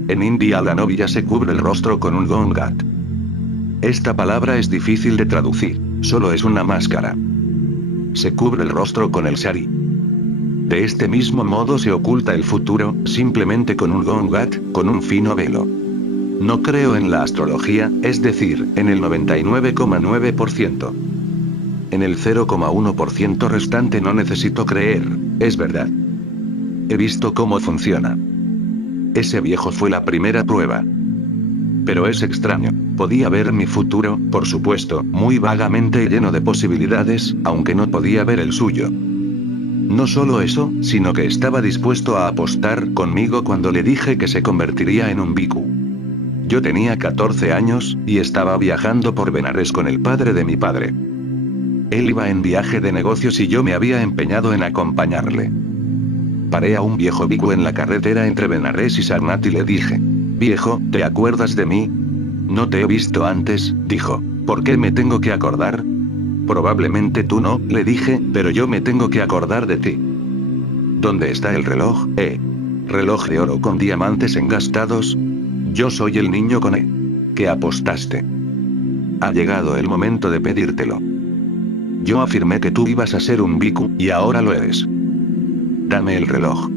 En India la novia se cubre el rostro con un gongat. Esta palabra es difícil de traducir, solo es una máscara. Se cubre el rostro con el sari. De este mismo modo se oculta el futuro, simplemente con un gongat, con un fino velo. No creo en la astrología, es decir, en el 99,9%. En el 0,1% restante no necesito creer, es verdad. He visto cómo funciona. Ese viejo fue la primera prueba. Pero es extraño, podía ver mi futuro, por supuesto, muy vagamente y lleno de posibilidades, aunque no podía ver el suyo. No solo eso, sino que estaba dispuesto a apostar conmigo cuando le dije que se convertiría en un bhikkhu. Yo tenía 14 años, y estaba viajando por Benares con el padre de mi padre. Él iba en viaje de negocios y yo me había empeñado en acompañarle. Paré a un viejo bhikkhu en la carretera entre Benares y Sarnath y le dije: «Viejo, ¿te acuerdas de mí?» «No te he visto antes», dijo. «¿Por qué me tengo que acordar?» «Probablemente tú no», le dije, «pero yo me tengo que acordar de ti». «¿Dónde está el reloj, reloj de oro con diamantes engastados?» «Yo soy el niño con que apostaste. Ha llegado el momento de pedírtelo. Yo afirmé que tú ibas a ser un bhikkhu, y ahora lo eres. Dame el reloj».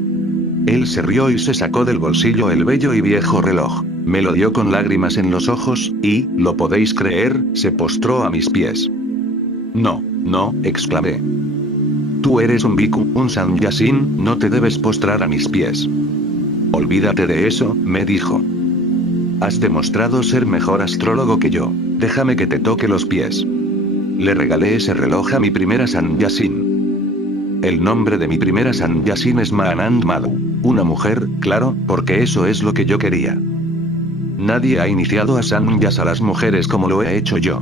Él se rió y se sacó del bolsillo el bello y viejo reloj. Me lo dio con lágrimas en los ojos, y, ¿lo podéis creer?, se postró a mis pies. «No, no», exclamé. «Tú eres un bhikkhu, un sannyasin, no te debes postrar a mis pies». «Olvídate de eso», me dijo. «Has demostrado ser mejor astrólogo que yo. Déjame que te toque los pies». Le regalé ese reloj a mi primera sannyasin. El nombre de mi primera sannyasin es Mahanand Madhu. Una mujer, claro, porque eso es lo que yo quería. Nadie ha iniciado a sannyas a las mujeres como lo he hecho yo.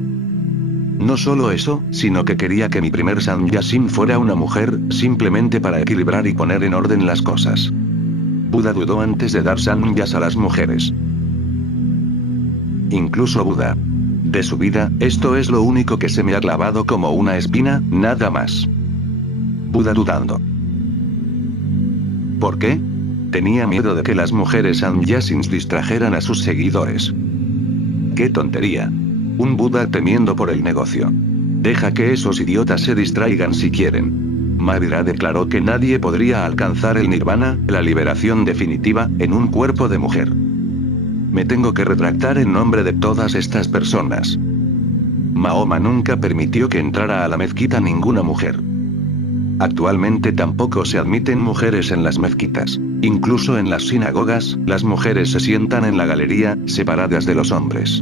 No solo eso, sino que quería que mi primer sannyasin fuera una mujer, simplemente para equilibrar y poner en orden las cosas. Buda dudó antes de dar sannyas a las mujeres. Incluso Buda. De su vida, esto es lo único que se me ha clavado como una espina, nada más. Buda dudando. ¿Por qué? Tenía miedo de que las mujeres sannyasins distrajeran a sus seguidores. ¡Qué tontería! Un Buda temiendo por el negocio. Deja que esos idiotas se distraigan si quieren. Mahavira declaró que nadie podría alcanzar el nirvana, la liberación definitiva, en un cuerpo de mujer. Me tengo que retractar en nombre de todas estas personas. Mahoma nunca permitió que entrara a la mezquita ninguna mujer. Actualmente tampoco se admiten mujeres en las mezquitas. Incluso en las sinagogas, las mujeres se sientan en la galería, separadas de los hombres.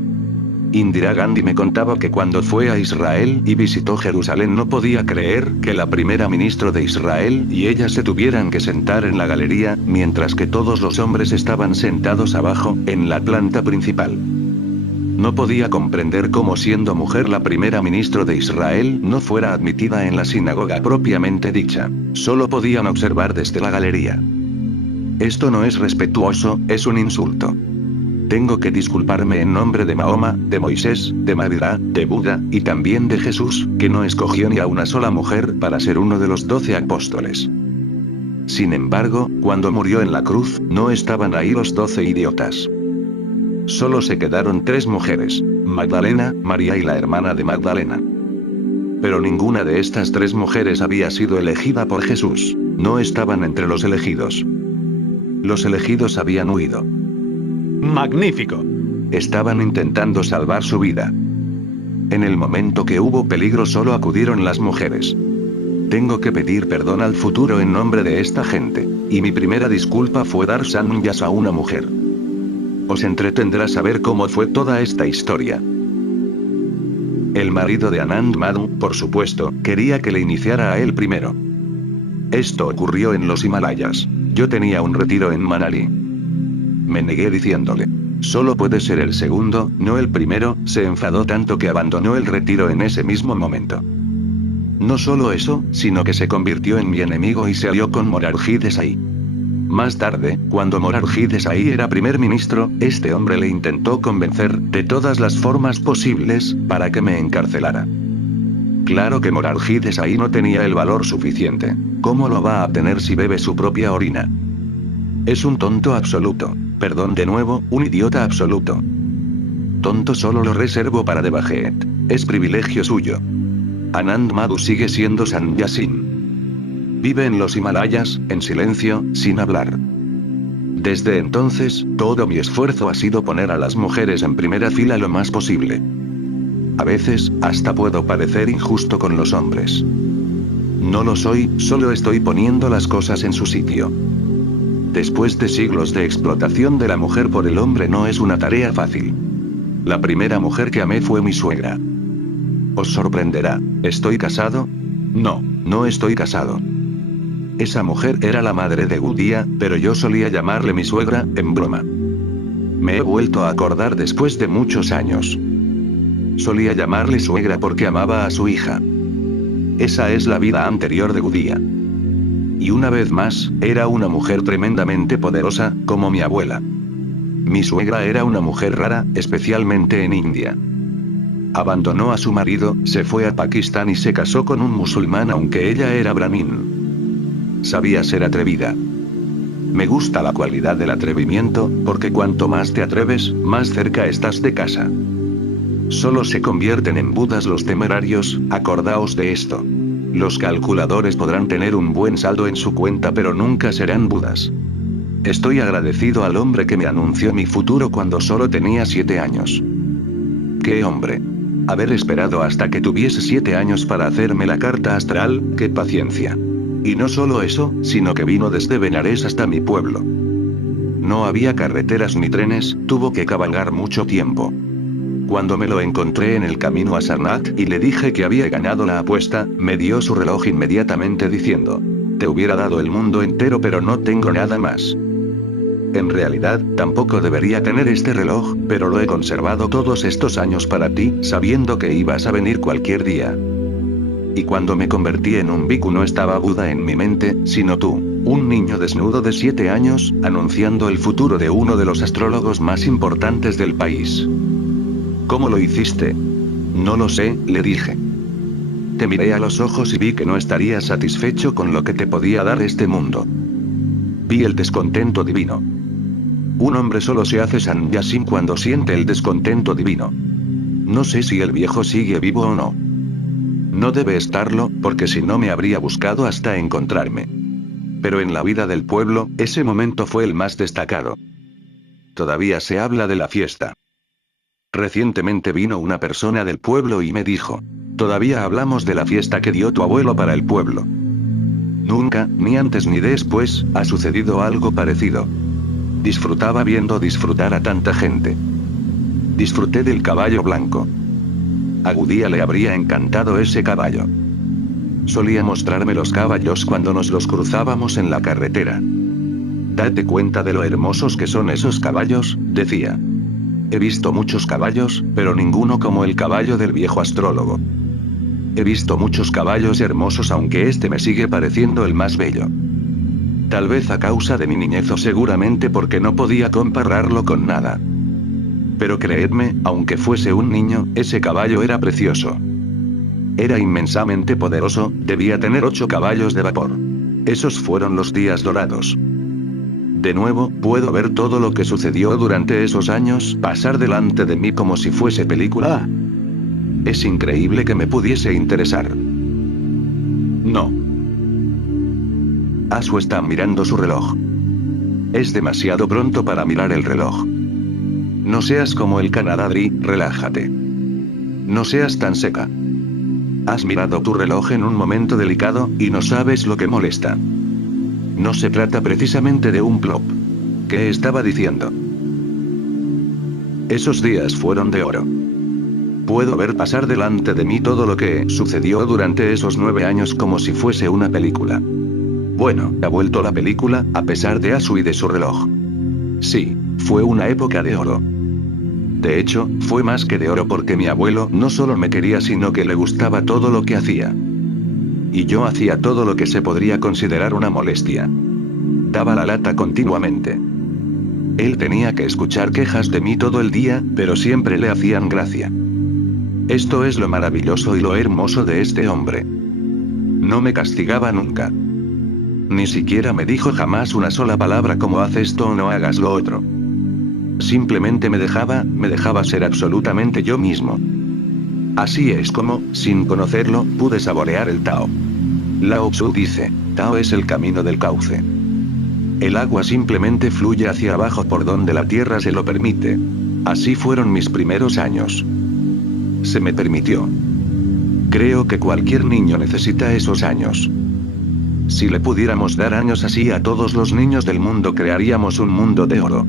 Indira Gandhi me contaba que cuando fue a Israel y visitó Jerusalén no podía creer que la primera ministra de Israel y ella se tuvieran que sentar en la galería, mientras que todos los hombres estaban sentados abajo, en la planta principal. No podía comprender cómo siendo mujer la primera ministra de Israel no fuera admitida en la sinagoga propiamente dicha. Solo podían observar desde la galería. Esto no es respetuoso, es un insulto. Tengo que disculparme en nombre de Mahoma, de Moisés, de Mahavira, de Buda, y también de Jesús, que no escogió ni a una sola mujer para ser uno de los 12 apóstoles. Sin embargo, cuando murió en la cruz, no estaban ahí los 12 idiotas. Solo se quedaron 3 mujeres, Magdalena, María y la hermana de Magdalena. Pero ninguna de estas 3 mujeres había sido elegida por Jesús, no estaban entre los elegidos. Los elegidos habían huido. ¡Magnífico! Estaban intentando salvar su vida. En el momento que hubo peligro solo acudieron las mujeres. Tengo que pedir perdón al futuro en nombre de esta gente, y mi primera disculpa fue dar sannyas a una mujer. Os entretendrá saber cómo fue toda esta historia. El marido de Anand Madhu, por supuesto, quería que le iniciara a él primero. Esto ocurrió en los Himalayas. Yo tenía un retiro en Manali. Me negué diciéndole: solo puede ser el segundo, no el primero. Se enfadó tanto que abandonó el retiro en ese mismo momento. No solo eso, sino que se convirtió en mi enemigo y se alió con Morarji Desai. Más tarde, cuando Morarji Desai era primer ministro, este hombre le intentó convencer, de todas las formas posibles, para que me encarcelara. Claro que Morarji Desai no tenía el valor suficiente. ¿Cómo lo va a tener si bebe su propia orina? Es un tonto absoluto. Perdón de nuevo, un idiota absoluto. Tonto solo lo reservo para Debajet. Es privilegio suyo. Anand Madhu sigue siendo Sanyasin. Vive en los Himalayas, en silencio, sin hablar. Desde entonces, todo mi esfuerzo ha sido poner a las mujeres en primera fila lo más posible. A veces, hasta puedo parecer injusto con los hombres. No lo soy, solo estoy poniendo las cosas en su sitio. Después de siglos de explotación de la mujer por el hombre no es una tarea fácil. La primera mujer que amé fue mi suegra. Os sorprenderá, ¿estoy casado? No, no estoy casado. Esa mujer era la madre de Gudía, pero yo solía llamarle mi suegra, en broma. Me he vuelto a acordar después de muchos años. Solía llamarle suegra porque amaba a su hija. Esa es la vida anterior de Gudía. Y una vez más, era una mujer tremendamente poderosa, como mi abuela. Mi suegra era una mujer rara, especialmente en India. Abandonó a su marido, se fue a Pakistán y se casó con un musulmán aunque ella era brahmin. Sabía ser atrevida. Me gusta la cualidad del atrevimiento, porque cuanto más te atreves, más cerca estás de casa. Solo se convierten en budas los temerarios, acordaos de esto. Los calculadores podrán tener un buen saldo en su cuenta pero nunca serán budas. Estoy agradecido al hombre que me anunció mi futuro cuando solo tenía 7 años. ¡Qué hombre! Haber esperado hasta que tuviese 7 años para hacerme la carta astral, qué paciencia. Y no solo eso, sino que vino desde Benares hasta mi pueblo. No había carreteras ni trenes, tuvo que cabalgar mucho tiempo. Cuando me lo encontré en el camino a Sarnath y le dije que había ganado la apuesta, me dio su reloj inmediatamente diciendo: te hubiera dado el mundo entero pero no tengo nada más. En realidad, tampoco debería tener este reloj, pero lo he conservado todos estos años para ti, sabiendo que ibas a venir cualquier día. Y cuando me convertí en un bhikkhu no estaba Buda en mi mente, sino tú, un niño desnudo de 7 años, anunciando el futuro de uno de los astrólogos más importantes del país. ¿Cómo lo hiciste? No lo sé, le dije. Te miré a los ojos y vi que no estarías satisfecho con lo que te podía dar este mundo. Vi el descontento divino. Un hombre solo se hace Sanyasin cuando siente el descontento divino. No sé si el viejo sigue vivo o no. No debe estarlo, porque si no me habría buscado hasta encontrarme. Pero en la vida del pueblo, ese momento fue el más destacado. Todavía se habla de la fiesta. Recientemente vino una persona del pueblo y me dijo: todavía hablamos de la fiesta que dio tu abuelo para el pueblo. Nunca, ni antes ni después, ha sucedido algo parecido. Disfrutaba viendo disfrutar a tanta gente. Disfruté del caballo blanco. A Gudía le habría encantado ese caballo. Solía mostrarme los caballos cuando nos los cruzábamos en la carretera. Date cuenta de lo hermosos que son esos caballos, decía. He visto muchos caballos, pero ninguno como el caballo del viejo astrólogo. He visto muchos caballos hermosos aunque este me sigue pareciendo el más bello. Tal vez a causa de mi niñez o seguramente porque no podía compararlo con nada. Pero creedme, aunque fuese un niño, ese caballo era precioso. Era inmensamente poderoso, debía tener 8 caballos de vapor. Esos fueron los días dorados. De nuevo, puedo ver todo lo que sucedió durante esos años pasar delante de mí como si fuese película. Es increíble que me pudiese interesar. No. Asu está mirando su reloj. Es demasiado pronto para mirar el reloj. No seas como el Canadadri, relájate. No seas tan seca. Has mirado tu reloj en un momento delicado, y no sabes lo que molesta. No se trata precisamente de un plop. ¿Qué estaba diciendo? Esos días fueron de oro. Puedo ver pasar delante de mí todo lo que sucedió durante esos 9 años como si fuese una película. Bueno, ha vuelto la película, a pesar de Asu y de su reloj. Sí, fue una época de oro. De hecho, fue más que de oro porque mi abuelo no solo me quería sino que le gustaba todo lo que hacía. y yo hacía todo lo que se podría considerar una molestia. Daba la lata continuamente. Él tenía que escuchar quejas de mí todo el día, pero siempre le hacían gracia. Esto es lo maravilloso y lo hermoso de este hombre. No me castigaba nunca. Ni siquiera me dijo jamás una sola palabra como haz esto o no hagas lo otro. Simplemente me dejaba ser absolutamente yo mismo. Así es como, sin conocerlo, pude saborear el Tao. Lao Tzu dice, Tao es el camino del cauce. El agua simplemente fluye hacia abajo por donde la tierra se lo permite. Así fueron mis primeros años. Se me permitió. Creo que cualquier niño necesita esos años. Si le pudiéramos dar años así a todos los niños del mundo, crearíamos un mundo de oro.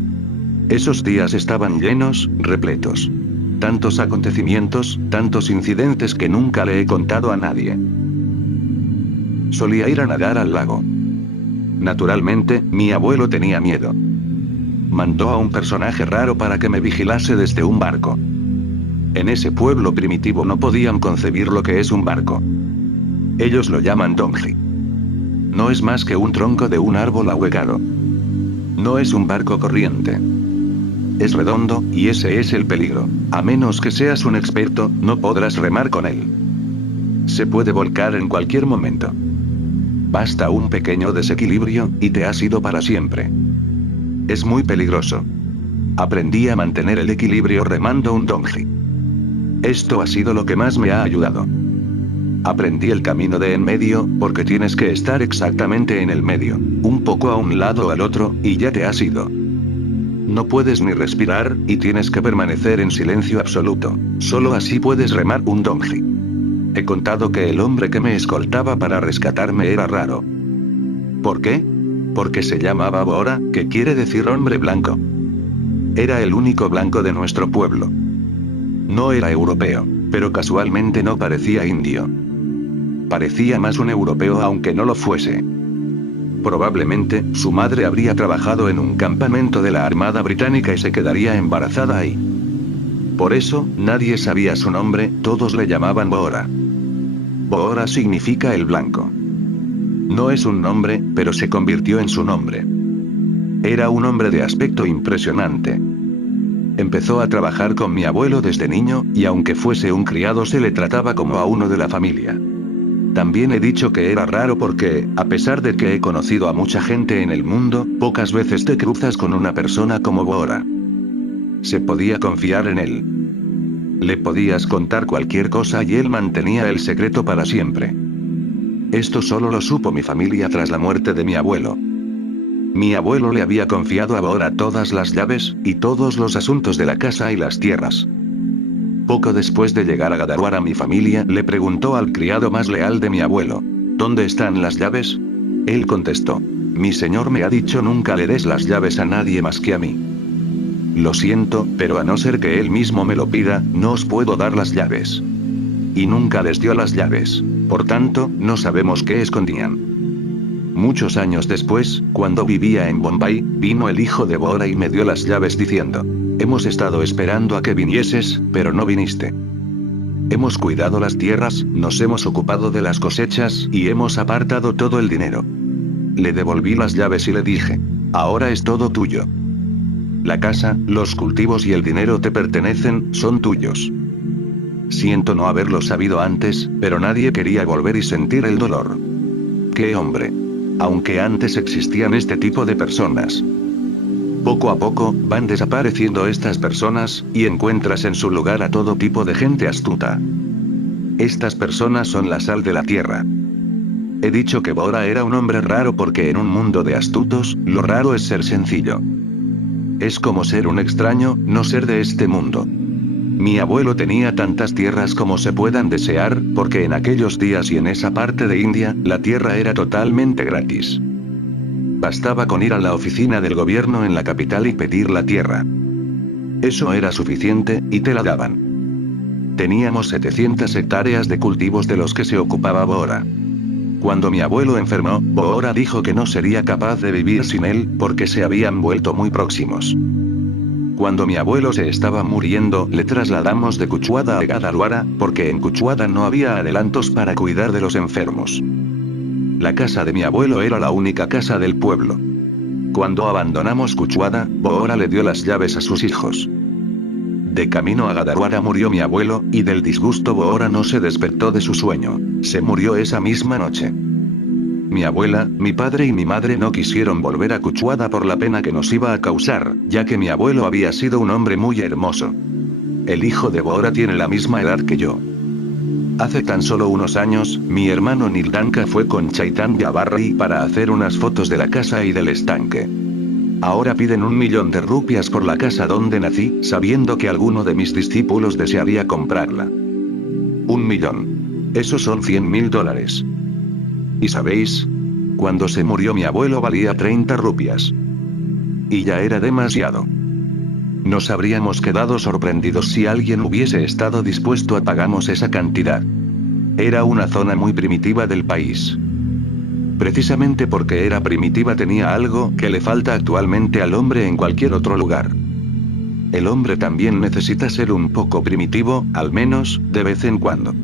Esos días estaban llenos, repletos. Tantos acontecimientos, tantos incidentes que nunca le he contado a nadie. Solía ir a nadar al lago. Naturalmente, mi abuelo tenía miedo. Mandó a un personaje raro para que me vigilase desde un barco. En ese pueblo primitivo no podían concebir lo que es un barco. Ellos lo llaman donji. No es más que un tronco de un árbol ahuecado. No es un barco corriente. Es redondo, y ese es el peligro. A menos que seas un experto, no podrás remar con él. Se puede volcar en cualquier momento. Basta un pequeño desequilibrio, y te has ido para siempre. Es muy peligroso. Aprendí a mantener el equilibrio remando un donji. Esto ha sido lo que más me ha ayudado. Aprendí el camino de en medio, porque tienes que estar exactamente en el medio, un poco a un lado o al otro, y ya te has ido. No puedes ni respirar, y tienes que permanecer en silencio absoluto. Solo así puedes remar un donji. He contado que el hombre que me escoltaba para rescatarme era raro. ¿Por qué? Porque se llamaba Bora, que quiere decir hombre blanco. Era el único blanco de nuestro pueblo. No era europeo, pero casualmente no parecía indio. Parecía más un europeo aunque no lo fuese. Probablemente, su madre habría trabajado en un campamento de la Armada Británica y se quedaría embarazada ahí. Por eso, nadie sabía su nombre, todos le llamaban Bora. Bora significa el blanco. No es un nombre, pero se convirtió en su nombre. Era un hombre de aspecto impresionante. Empezó a trabajar con mi abuelo desde niño, y aunque fuese un criado se le trataba como a uno de la familia. También he dicho que era raro porque, a pesar de que he conocido a mucha gente en el mundo, pocas veces te cruzas con una persona como Bora. Se podía confiar en él. Le podías contar cualquier cosa y él mantenía el secreto para siempre. Esto solo lo supo mi familia tras la muerte de mi abuelo. Mi abuelo le había confiado a Bora todas las llaves, y todos los asuntos de la casa y las tierras. Poco después de llegar a Gadawara, mi familia le preguntó al criado más leal de mi abuelo, ¿dónde están las llaves? Él contestó, mi señor me ha dicho nunca le des las llaves a nadie más que a mí. Lo siento, pero a no ser que él mismo me lo pida, no os puedo dar las llaves. Y nunca les dio las llaves, por tanto, no sabemos qué escondían. Muchos años después, cuando vivía en Bombay, vino el hijo de Bora y me dio las llaves diciendo, hemos estado esperando a que vinieses, pero no viniste. Hemos cuidado las tierras, nos hemos ocupado de las cosechas, y hemos apartado todo el dinero. Le devolví las llaves y le dije, ahora es todo tuyo. La casa, los cultivos y el dinero te pertenecen, son tuyos. Siento no haberlo sabido antes, pero nadie quería volver y sentir el dolor. ¡Qué hombre! Aunque antes existían este tipo de personas. Poco a poco, van desapareciendo estas personas, y encuentras en su lugar a todo tipo de gente astuta. Estas personas son la sal de la tierra. He dicho que Bora era un hombre raro porque en un mundo de astutos, lo raro es ser sencillo. Es como ser un extraño, no ser de este mundo. Mi abuelo tenía tantas tierras como se puedan desear, porque en aquellos días y en esa parte de India, la tierra era totalmente gratis. Bastaba con ir a la oficina del gobierno en la capital y pedir la tierra. Eso era suficiente, y te la daban. Teníamos 700 hectáreas de cultivos de los que se ocupaba Bora. Cuando mi abuelo enfermó, Bora dijo que no sería capaz de vivir sin él, porque se habían vuelto muy próximos. Cuando mi abuelo se estaba muriendo, le trasladamos de Cuchuada a Gadaluara, porque en Cuchuada no había adelantos para cuidar de los enfermos. La casa de mi abuelo era la única casa del pueblo. Cuando abandonamos Cuchuada, Boora le dio las llaves a sus hijos. De camino a Gadaluara murió mi abuelo, y del disgusto Boora no se despertó de su sueño. Se murió esa misma noche. Mi abuela, mi padre y mi madre no quisieron volver a Cuchuada por la pena que nos iba a causar, ya que mi abuelo había sido un hombre muy hermoso. El hijo de Boora tiene la misma edad que yo. Hace tan solo unos años, mi hermano Nildanka fue con Chaitanya Barri para hacer unas fotos de la casa y del estanque. Ahora piden 1 millón de rupias por la casa donde nací, sabiendo que alguno de mis discípulos desearía comprarla. 1 millón. Esos son $100.000. ¿Y sabéis? Cuando se murió mi abuelo valía 30 rupias. Y ya era demasiado. Nos habríamos quedado sorprendidos si alguien hubiese estado dispuesto a pagarnos esa cantidad. Era una zona muy primitiva del país. Precisamente porque era primitiva tenía algo que le falta actualmente al hombre en cualquier otro lugar. El hombre también necesita ser un poco primitivo, al menos, de vez en cuando.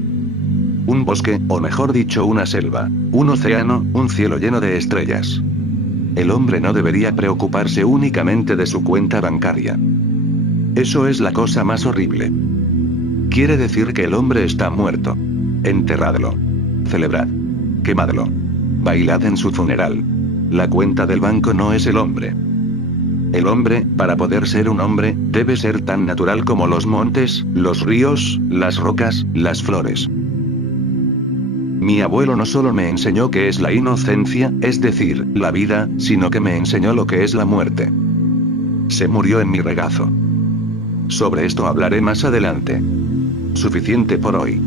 Un bosque, o mejor dicho una selva, un océano, un cielo lleno de estrellas. El hombre no debería preocuparse únicamente de su cuenta bancaria. Eso es la cosa más horrible. Quiere decir que el hombre está muerto. Enterradlo. Celebrad. Quemadlo. Bailad en su funeral. La cuenta del banco no es el hombre. El hombre, para poder ser un hombre, debe ser tan natural como los montes, los ríos, las rocas, las flores. Mi abuelo no solo me enseñó qué es la inocencia, es decir, la vida, sino que me enseñó lo que es la muerte. Se murió en mi regazo. Sobre esto hablaré más adelante. Suficiente por hoy.